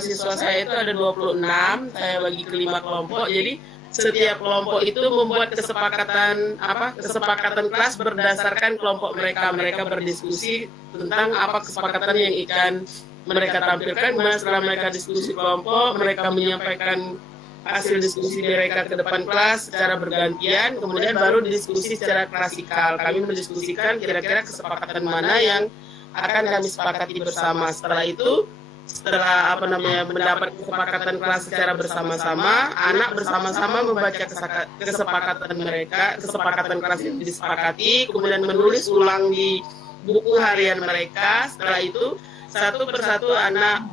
siswa saya itu ada 26, saya bagi ke 5 kelompok. Jadi setiap kelompok itu membuat kesepakatan kelas berdasarkan kelompok mereka. Mereka berdiskusi tentang apa kesepakatan yang akan mereka tampilkan. Setelah mereka diskusi kelompok, mereka menyampaikan hasil diskusi mereka ke depan kelas secara bergantian, kemudian baru didiskusi secara klasikal. Kami mendiskusikan kira-kira kesepakatan mana yang akan kami sepakati bersama. Setelah itu, mendapat kesepakatan kelas secara bersama-sama, anak bersama-sama membaca kesepakatan mereka, kesepakatan kelas yang disepakati, kemudian menulis ulang di buku harian mereka. Setelah itu, satu persatu anak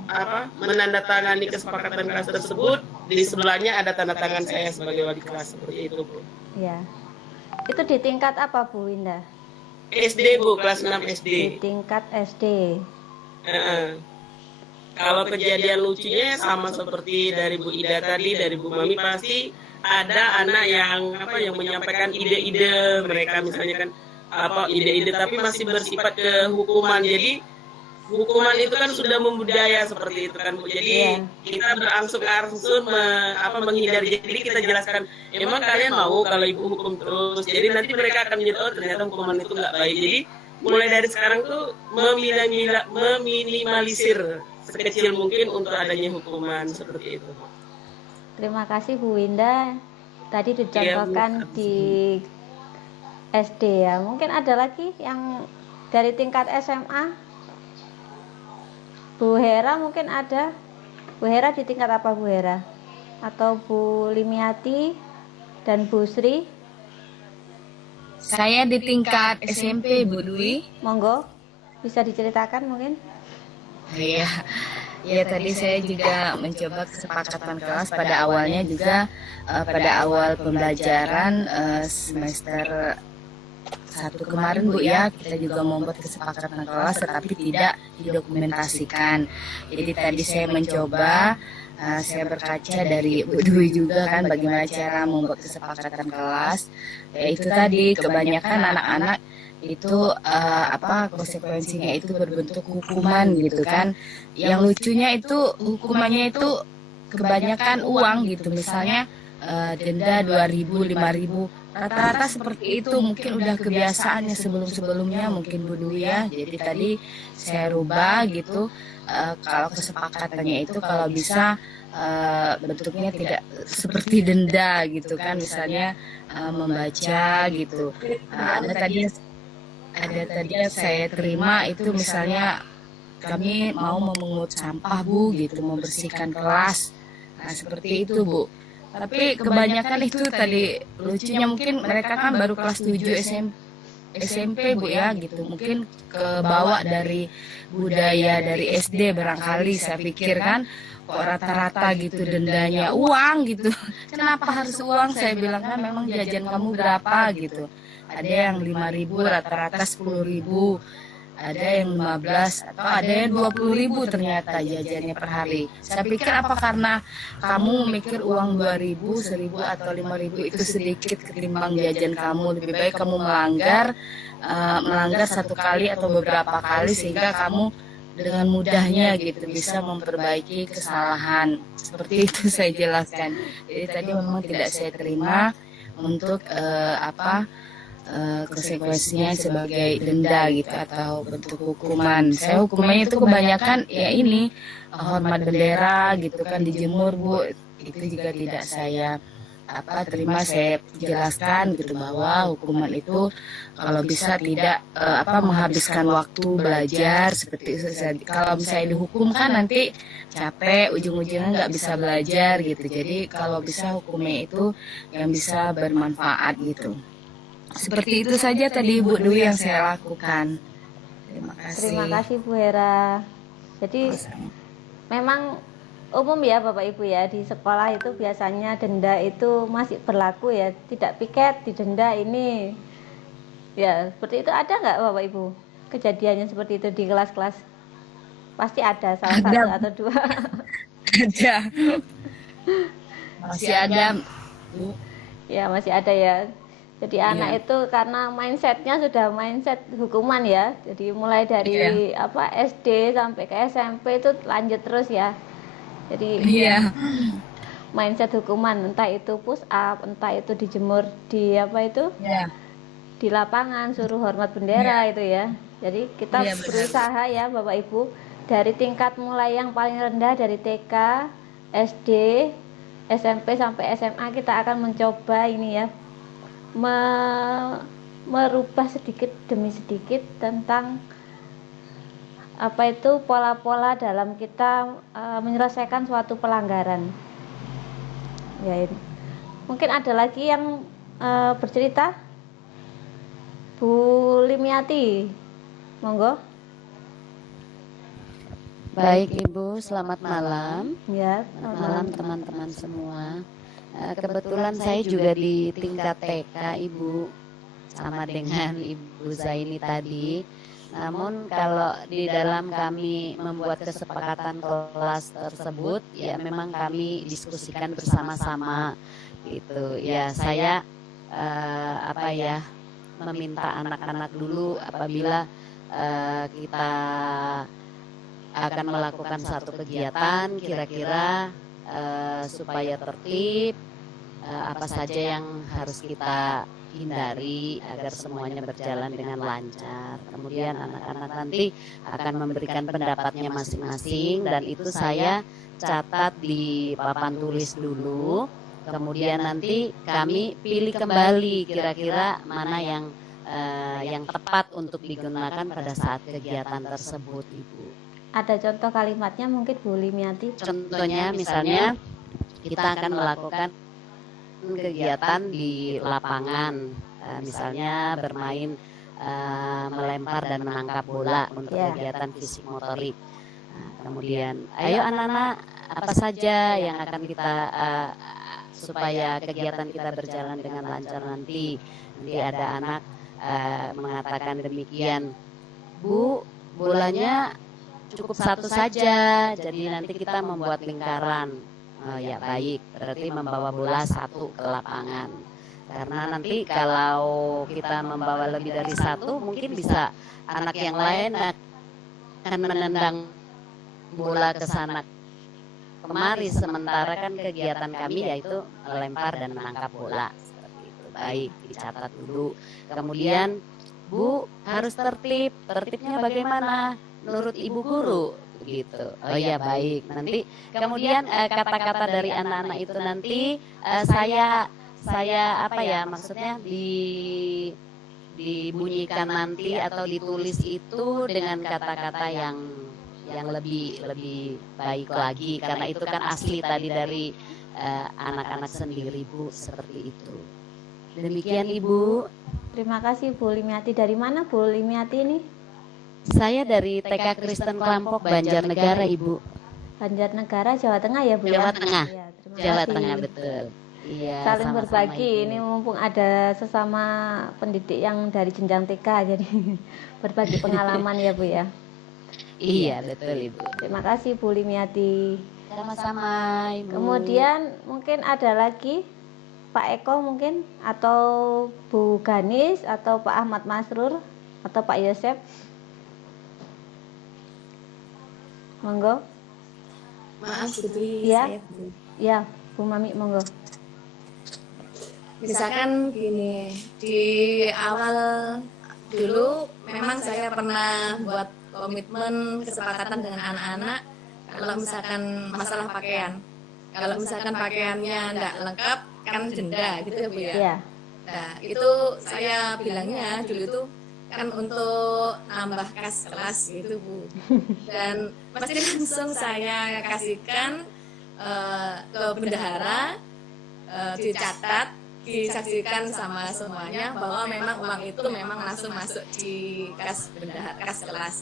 menandatangani kesepakatan kelas tersebut. Di sebelahnya ada tanda tangan saya sebagai wali kelas, seperti itu, Bu. Ya. Itu di tingkat apa, Bu Winda? SD, Bu, kelas 6 SD. Di tingkat SD. Kalau kejadian lucunya sama seperti dari Bu Ida tadi, dari Bu Mami, pasti ada anak yang menyampaikan ide-ide mereka, misalnya kan ide-ide tapi masih bersifat kehukuman. Jadi hukuman itu kan sudah membudaya seperti itu kan, Bu. Jadi kita berangsur-angsur menghindari. Jadi kita jelaskan, emang kalian mau kalau ibu hukum terus? Jadi nanti mereka akan menyadari, oh ternyata hukuman itu nggak baik. Jadi mulai dari sekarang tuh meminimalisir sekecil mungkin untuk adanya hukuman seperti itu. Terima kasih Bu Winda. Tadi dicontohkan di SD ya. Mungkin ada lagi yang dari tingkat SMA. Bu Hera mungkin ada. Bu Hera di tingkat apa, Bu Hera? Atau Bu Limiati dan Bu Sri? Saya di tingkat SMP, Bu Dwi. Monggo, bisa diceritakan mungkin? Iya, ya tadi saya juga mencoba kesepakatan kelas pada awalnya juga pada awal pembelajaran semester 1 kemarin, Bu, ya, kita juga membuat kesepakatan kelas tetapi tidak didokumentasikan. Jadi tadi saya mencoba, saya berkaca dari Bu Dwi juga kan bagaimana cara membuat kesepakatan kelas. Yaitu tadi kebanyakan anak-anak itu konsekuensinya itu berbentuk hukuman gitu kan. Yang lucunya itu hukumannya itu kebanyakan uang gitu, misalnya denda 2.000, 5.000. Rata-rata seperti itu, mungkin udah kebiasaannya sebelum-sebelumnya mungkin Bu Dwi ya. Jadi tadi saya rubah gitu, kalau kesepakatannya itu kalau bisa bentuknya tidak seperti denda gitu kan, misalnya membaca gitu. Ada tadi yang saya terima itu misalnya kami mau memungut sampah, Bu, gitu, membersihkan kelas. Nah seperti itu, Bu. Tapi kebanyakan itu tadi lucunya mungkin mereka kan baru kelas 7 SMP, Bu, ya gitu. Mungkin kebawa dari budaya dari SD barangkali, saya pikir kan kok rata-rata gitu dendanya uang gitu. Kenapa harus uang? Saya bilang kan memang jajan kamu berapa gitu. Ada yang 5.000, rata-rata 10.000. Ada yang 15 atau ada yang 20.000 ternyata jajannya per hari. Saya pikir apa karena kamu mikir uang 2.000, 1.000 atau 5.000 itu sedikit ketimbang jajan kamu, lebih baik kamu melanggar satu kali atau beberapa kali sehingga kamu dengan mudahnya gitu bisa memperbaiki kesalahan. Seperti itu saya jelaskan. Jadi tadi memang tidak saya terima untuk konsekuensinya sebagai denda gitu atau bentuk hukuman. Saya hukumannya itu kebanyakan ya ini hormat bendera gitu kan, dijemur, Bu. Itu juga tidak saya terima. Saya jelaskan gitu bahwa hukuman itu kalau bisa tidak menghabiskan waktu belajar seperti itu. Kalau misalnya dihukum kan nanti capek, ujung-ujungnya nggak bisa belajar gitu. Jadi kalau bisa hukumnya itu yang bisa bermanfaat gitu. Seperti itu saja tadi Bu Dwi yang saya lakukan. Terima kasih. Terima kasih Bu Hera. Jadi memang umum ya Bapak Ibu ya, di sekolah itu biasanya denda itu masih berlaku ya, tidak piket didenda ini. Ya, seperti itu ada nggak Bapak Ibu? Kejadiannya seperti itu di kelas-kelas? Pasti ada salah satu atau dua. Ada. Masih ada, Bu. Ya, masih ada ya. Jadi Iya. anak itu karena mindsetnya sudah mindset hukuman ya. Jadi mulai dari SD sampai ke SMP itu lanjut terus ya. Jadi Iya. mindset hukuman, entah itu push up, entah itu dijemur di Iya. di lapangan, suruh hormat bendera itu ya. Jadi kita Iya, benar. berusaha ya Bapak Ibu, dari tingkat mulai yang paling rendah dari TK, SD, SMP sampai SMA kita akan mencoba ini ya, merubah sedikit demi sedikit tentang pola-pola dalam kita menyelesaikan suatu pelanggaran. Ya, ini. Mungkin ada lagi yang bercerita, Bu Limiati, monggo. Baik Ibu, selamat malam. Ya, Selamat malam teman-teman semua. Kebetulan saya juga di tingkat TK Ibu, sama dengan Ibu Zaini tadi. Namun kalau di dalam kami membuat kesepakatan kelas tersebut, ya memang kami diskusikan bersama-sama gitu. Ya saya meminta anak-anak dulu apabila kita akan melakukan satu kegiatan, kira-kira supaya tertib, apa saja yang harus kita hindari agar semuanya berjalan dengan lancar. Kemudian anak-anak nanti akan memberikan pendapatnya masing-masing, dan itu saya catat di papan tulis dulu. Kemudian nanti kami pilih kembali kira-kira mana yang tepat untuk digunakan pada saat kegiatan tersebut, Ibu. Ada contoh kalimatnya mungkin Bu Limiati? Contohnya misalnya kita akan melakukan kegiatan di lapangan, misalnya bermain melempar dan menangkap bola untuk kegiatan fisik motorik. Kemudian ayo anak-anak, apa saja yang akan kita supaya kegiatan kita berjalan dengan lancar nanti. Nanti ada anak mengatakan demikian, Bu, bolanya cukup satu saja, jadi nanti kita membuat lingkaran. Oh ya baik, berarti membawa bola satu ke lapangan. Karena nanti kalau kita membawa lebih dari satu, mungkin bisa anak yang lain akan menendang bola ke sana kemari, sementara kan kegiatan kami yaitu melempar dan menangkap bola. Seperti itu. Baik, dicatat dulu. Kemudian, Bu, harus tertib. Tertibnya bagaimana? Menurut Ibu Guru gitu. Oh ya baik. Nanti kemudian kata-kata dari anak-anak itu nanti saya maksudnya dibunyikan nanti atau ditulis itu dengan kata-kata yang lebih baik lagi, karena itu kan asli tadi dari anak-anak sendiri, Bu, seperti itu. Demikian Ibu. Terima kasih Bu Limiati. Dari mana Bu Limiati ini? Saya dari TK Kristen Kelampok, Banjarnegara, Ibu. Banjarnegara, Jawa Tengah ya Bu? Jawa Tengah. Ya, Jawa Tengah, betul. Iya. Saling sama-sama, berbagi. Ibu. Ini mumpung ada sesama pendidik yang dari jenjang TK, jadi berbagi pengalaman ya Bu ya. Iya, betul Ibu. Terima kasih Bu Limiati. Sama-sama Ibu. Kemudian mungkin ada lagi Pak Eko mungkin, atau Bu Ganis, atau Pak Ahmad Masrur, atau Pak Yosep. Monggo. Maaf Putri, Ya. saya belum. Ya, Bu Mami, monggo. Misalkan gini, di awal dulu memang saya pernah buat komitmen kesepakatan dengan anak-anak kalau misalkan masalah pakaian. Kalau misalkan pakaiannya enggak lengkap kan denda gitu ya Bu ya. Ya. Nah, itu saya bilangnya dulu itu kan untuk nambah kas kelas gitu Bu. Dan pasti langsung saya kasihkan ke bendahara, dicatat, disaksikan sama semuanya bahwa memang uang itu memang langsung masuk di kas bendahara, kas kelas.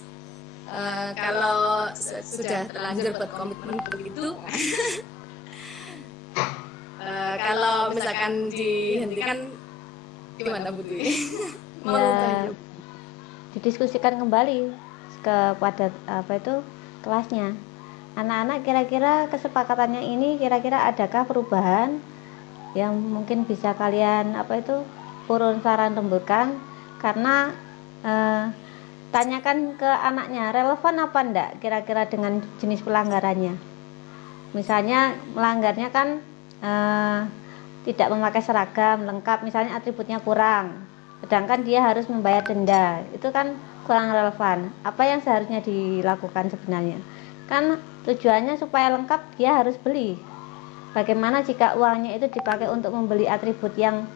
Kalau sudah terlanjur buat komitmen begitu, kalau misalkan dihentikan gimana Bu Dwi? Mau Ya, didiskusikan kembali kepada kelasnya. anak-anak kira-kira kesepakatannya ini kira-kira adakah perubahan yang mungkin bisa kalian urun saran rembukan, karena tanyakan ke anaknya relevan apa enggak kira-kira dengan jenis pelanggarannya. Misalnya melanggarnya kan tidak memakai seragam lengkap, misalnya atributnya kurang, sedangkan dia harus membayar denda, itu kan kurang relevan. Apa yang seharusnya dilakukan sebenarnya? Kan tujuannya supaya lengkap dia harus beli. Bagaimana jika uangnya itu dipakai untuk membeli atribut yang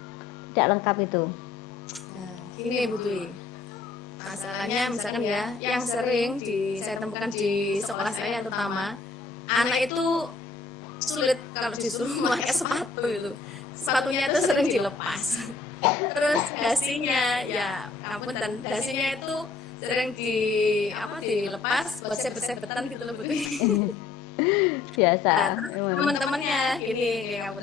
tidak lengkap itu? Nah, ini Bu Dwi, masalahnya misalkan ya, yang sering saya temukan di sekolah saya terutama, anak itu sulit kalau disuruh memakai sepatu itu. Sepatunya itu sering dilepas. Terus dasinya, ya ampun, dan dasinya itu sering dilepas buat sebet-sebetan gitu loh Bu. Biasa. Nah, teman-temannya gini kayak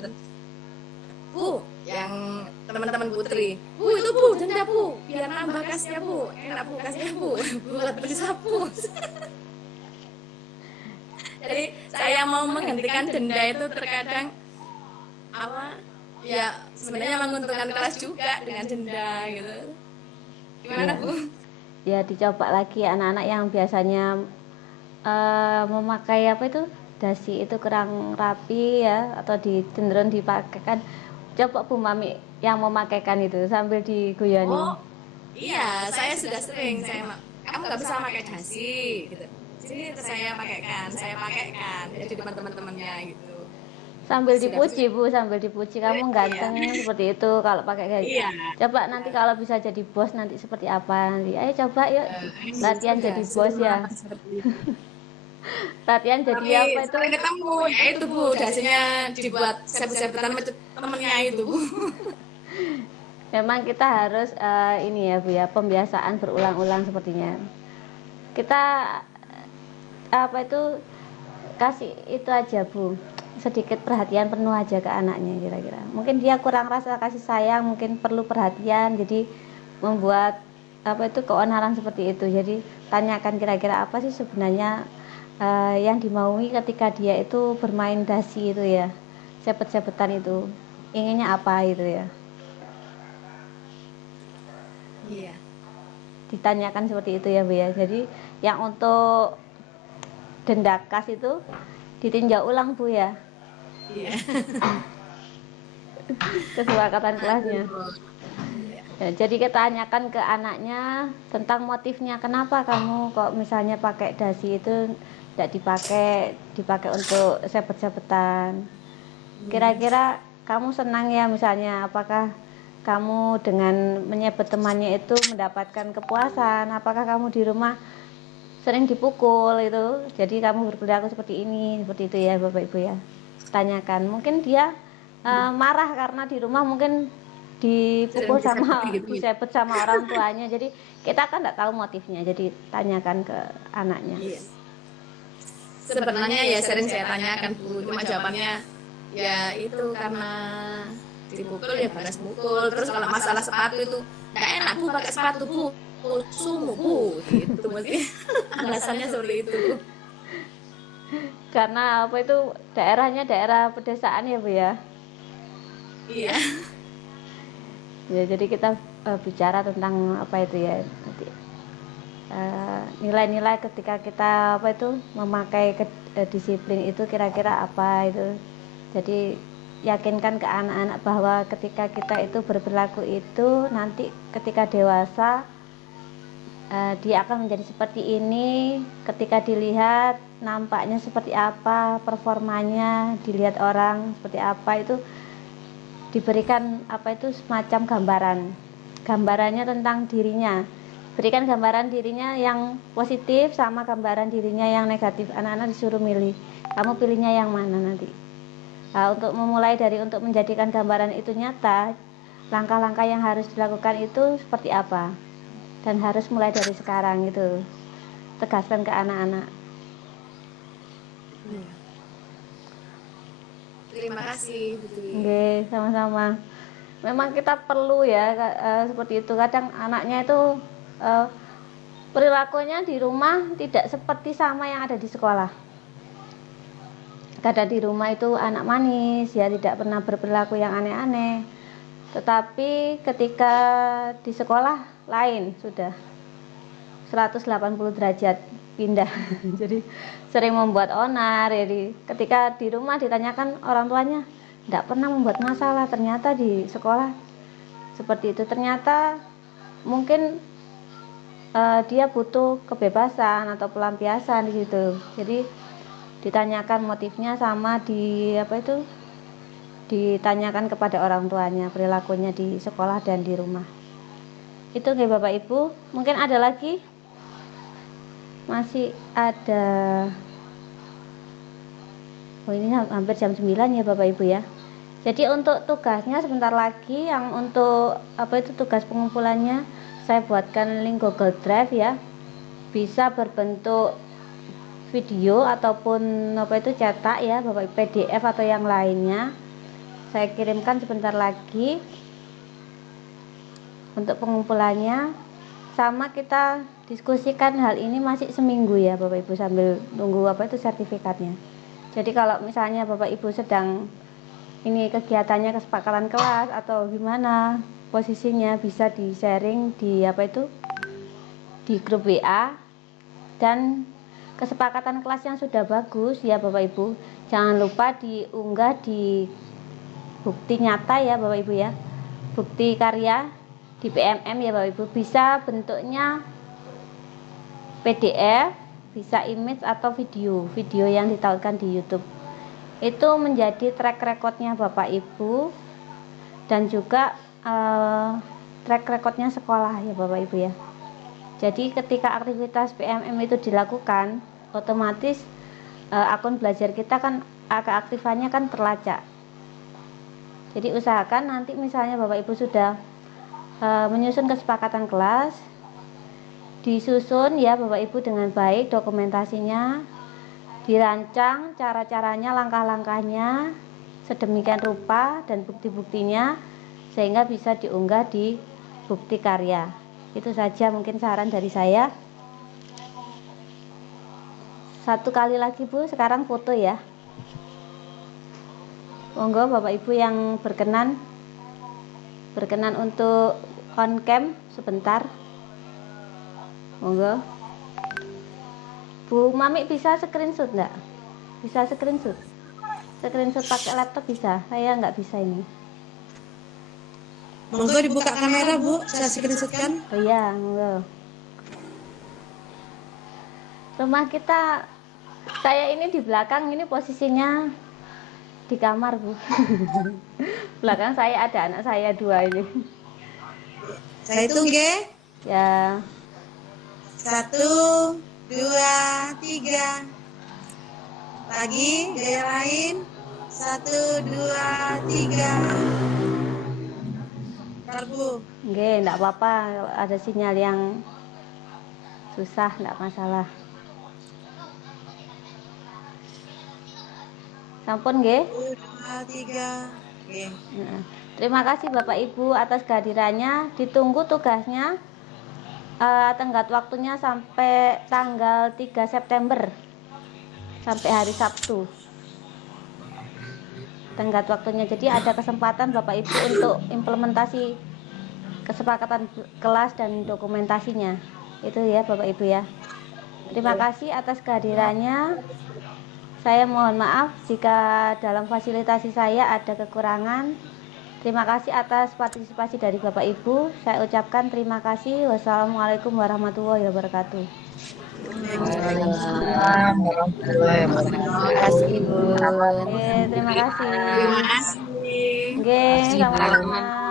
Bu, yang teman-teman Putri, Bu itu Bu denda Bu, biar nambah kasnya Bu, enak Bu kasnya Bu, buat beli sapu. Jadi saya mau menghentikan denda itu terkadang ya sebenarnya menguntungkan kelas juga dengan denda gitu. Gimana Bu? Ya dicoba lagi anak-anak yang biasanya memakai dasi itu kurang rapi ya, atau cenderung dipakaikan. Coba Bu Mami yang memakaikan itu sambil digoyani. Oh iya, saya sudah sering. Kamu nggak bisa pakai dasi gitu. Sini saya pakaikan jadi depan teman-temannya gitu. Sambil dipuji Bu, sambil dipuji, kamu ganteng seperti itu kalau pakai kayak gitu. Coba nanti kalau bisa jadi bos nanti seperti apa nanti. Ayo coba yuk latihan jadi bos ya. Latihan jadi apa itu? Ketemu ya itu Bu, dasinya dibuat sebet-sebetan temennya itu Bu. Memang kita harus ini ya Bu ya, pembiasaan berulang-ulang sepertinya. Kita kasih itu aja Bu, sedikit perhatian penuh aja ke anaknya kira-kira. Mungkin dia kurang rasa kasih sayang, mungkin perlu perhatian, jadi membuat keonaran seperti itu. Jadi tanyakan kira-kira apa sih sebenarnya yang dimaui ketika dia itu bermain dasi itu ya, sebet-sebetan itu, inginnya apa itu ya. Iya. Ditanyakan seperti itu ya Bu ya. Jadi yang untuk denda kas itu ditinjau ulang Bu ya. Iya. Kesepakatan kelasnya. Ya, jadi kita tanyakan ke anaknya tentang motifnya, kenapa kamu kok misalnya pakai dasi itu tidak dipakai untuk sebet-sebetan. Kira-kira kamu senang ya misalnya, apakah kamu dengan menyebet temannya itu mendapatkan kepuasan, apakah kamu di rumah sering dipukul itu, jadi kamu berperilaku seperti ini, seperti itu ya Bapak Ibu ya. Tanyakan, mungkin dia marah karena di rumah mungkin dipukul disebut sama orang tuanya, jadi kita kan tidak tahu motifnya, jadi tanyakan ke anaknya. Iya. Sebenarnya ya sering saya tanyakan Bu, cuma jawabannya ya itu karena dipukul ya balas pukul. Terus kalau masalah sepatu itu nggak enak Bu pakai sepatu Bu, sumu Bu, gitu mesti alasannya seperti itu. Karena daerahnya daerah pedesaan ya Bu ya. Iya. Ya, jadi kita bicara tentang nilai-nilai ketika kita memakai disiplin itu kira-kira apa itu. Jadi yakinkan ke anak-anak bahwa ketika kita itu berperilaku itu nanti ketika dewasa dia akan menjadi seperti ini, ketika dilihat nampaknya seperti apa, performanya dilihat orang seperti apa, itu diberikan semacam gambarannya tentang dirinya, berikan gambaran dirinya yang positif sama gambaran dirinya yang negatif. Anak-anak disuruh milih, kamu pilihnya yang mana nanti. Untuk memulai untuk menjadikan gambaran itu nyata, langkah-langkah yang harus dilakukan itu seperti apa, dan harus mulai dari sekarang gitu, tegaskan ke anak-anak. Terima kasih Bu. Oke, sama-sama. Memang kita perlu ya seperti itu. Kadang anaknya itu perilakunya di rumah tidak seperti sama yang ada di sekolah. kadang di rumah itu anak manis ya, tidak pernah berperilaku yang aneh-aneh. Tetapi ketika di sekolah lain, sudah 180 derajat pindah. Jadi sering membuat onar. Jadi ketika di rumah ditanyakan orang tuanya, tidak pernah membuat masalah, ternyata di sekolah seperti itu. Ternyata mungkin dia butuh kebebasan atau pelampiasan di situ. Jadi ditanyakan motifnya sama ditanyakan kepada orang tuanya perilakunya di sekolah dan di rumah. Itu nggih Bapak Ibu. Mungkin ada lagi? Masih ada. Oh, ini hampir jam 9 ya Bapak Ibu ya. Jadi untuk tugasnya sebentar lagi, yang untuk tugas pengumpulannya saya buatkan link Google Drive ya. Bisa berbentuk video ataupun cetak ya Bapak, PDF atau yang lainnya. Saya kirimkan sebentar lagi untuk pengumpulannya. Sama kita diskusikan hal ini masih seminggu ya Bapak Ibu, sambil nunggu sertifikatnya. Jadi kalau misalnya Bapak Ibu sedang ini kegiatannya kesepakatan kelas atau gimana posisinya, bisa di sharing di di grup WA. Dan kesepakatan kelas yang sudah bagus ya Bapak Ibu, jangan lupa diunggah di bukti nyata ya Bapak Ibu ya, bukti karya di PMM ya Bapak Ibu. Bisa bentuknya PDF, bisa image atau video yang ditautkan di YouTube. Itu menjadi track recordnya Bapak Ibu dan juga track recordnya sekolah ya Bapak Ibu ya. Jadi ketika aktivitas PMM itu dilakukan, otomatis akun belajar kita kan keaktifannya kan terlacak. Jadi usahakan nanti misalnya Bapak Ibu sudah menyusun kesepakatan kelas, disusun ya Bapak Ibu dengan baik dokumentasinya, dirancang cara-caranya, langkah-langkahnya sedemikian rupa dan bukti-buktinya, sehingga bisa diunggah di bukti karya. Itu saja mungkin saran dari saya. Satu kali lagi Bu, sekarang foto ya. Monggo Bapak Ibu yang berkenan untuk on cam sebentar. Monggo. Bu Mami bisa screenshot enggak? Bisa screenshot? Screenshot pakai laptop bisa? Saya enggak bisa ini. Monggo dibuka kamera Bu, saya screenshotkan. Oh iya, monggo. Rumah kita, saya ini di belakang, ini posisinya di kamar Bu. Belakang saya ada anak saya 2 ini. Saya hitung ya. Ya. 1, 2, 3. Lagi gaya lain. 1, 2, 3. Bu. Nggih, enggak apa-apa kalau ada sinyal yang susah, enggak masalah. Sampun nggih? 1, 2, 3. Nggih. Terima kasih Bapak Ibu atas kehadirannya. Ditunggu tugasnya. Tenggat waktunya sampai tanggal 3 September. Sampai hari Sabtu. Tenggat waktunya. Jadi ada kesempatan Bapak Ibu untuk implementasi kesepakatan kelas dan dokumentasinya. Itu ya Bapak Ibu ya. Terima kasih atas kehadirannya. Saya mohon maaf jika dalam fasilitasi saya ada kekurangan. Terima kasih atas partisipasi dari Bapak Ibu. Saya ucapkan terima kasih. Wassalamualaikum warahmatullahi wabarakatuh. Waalaikumsalam warahmatullahi wabarakatuh. Terima kasih Bu. Oke, terima kasih. Terima kasih. Oke, sama-sama.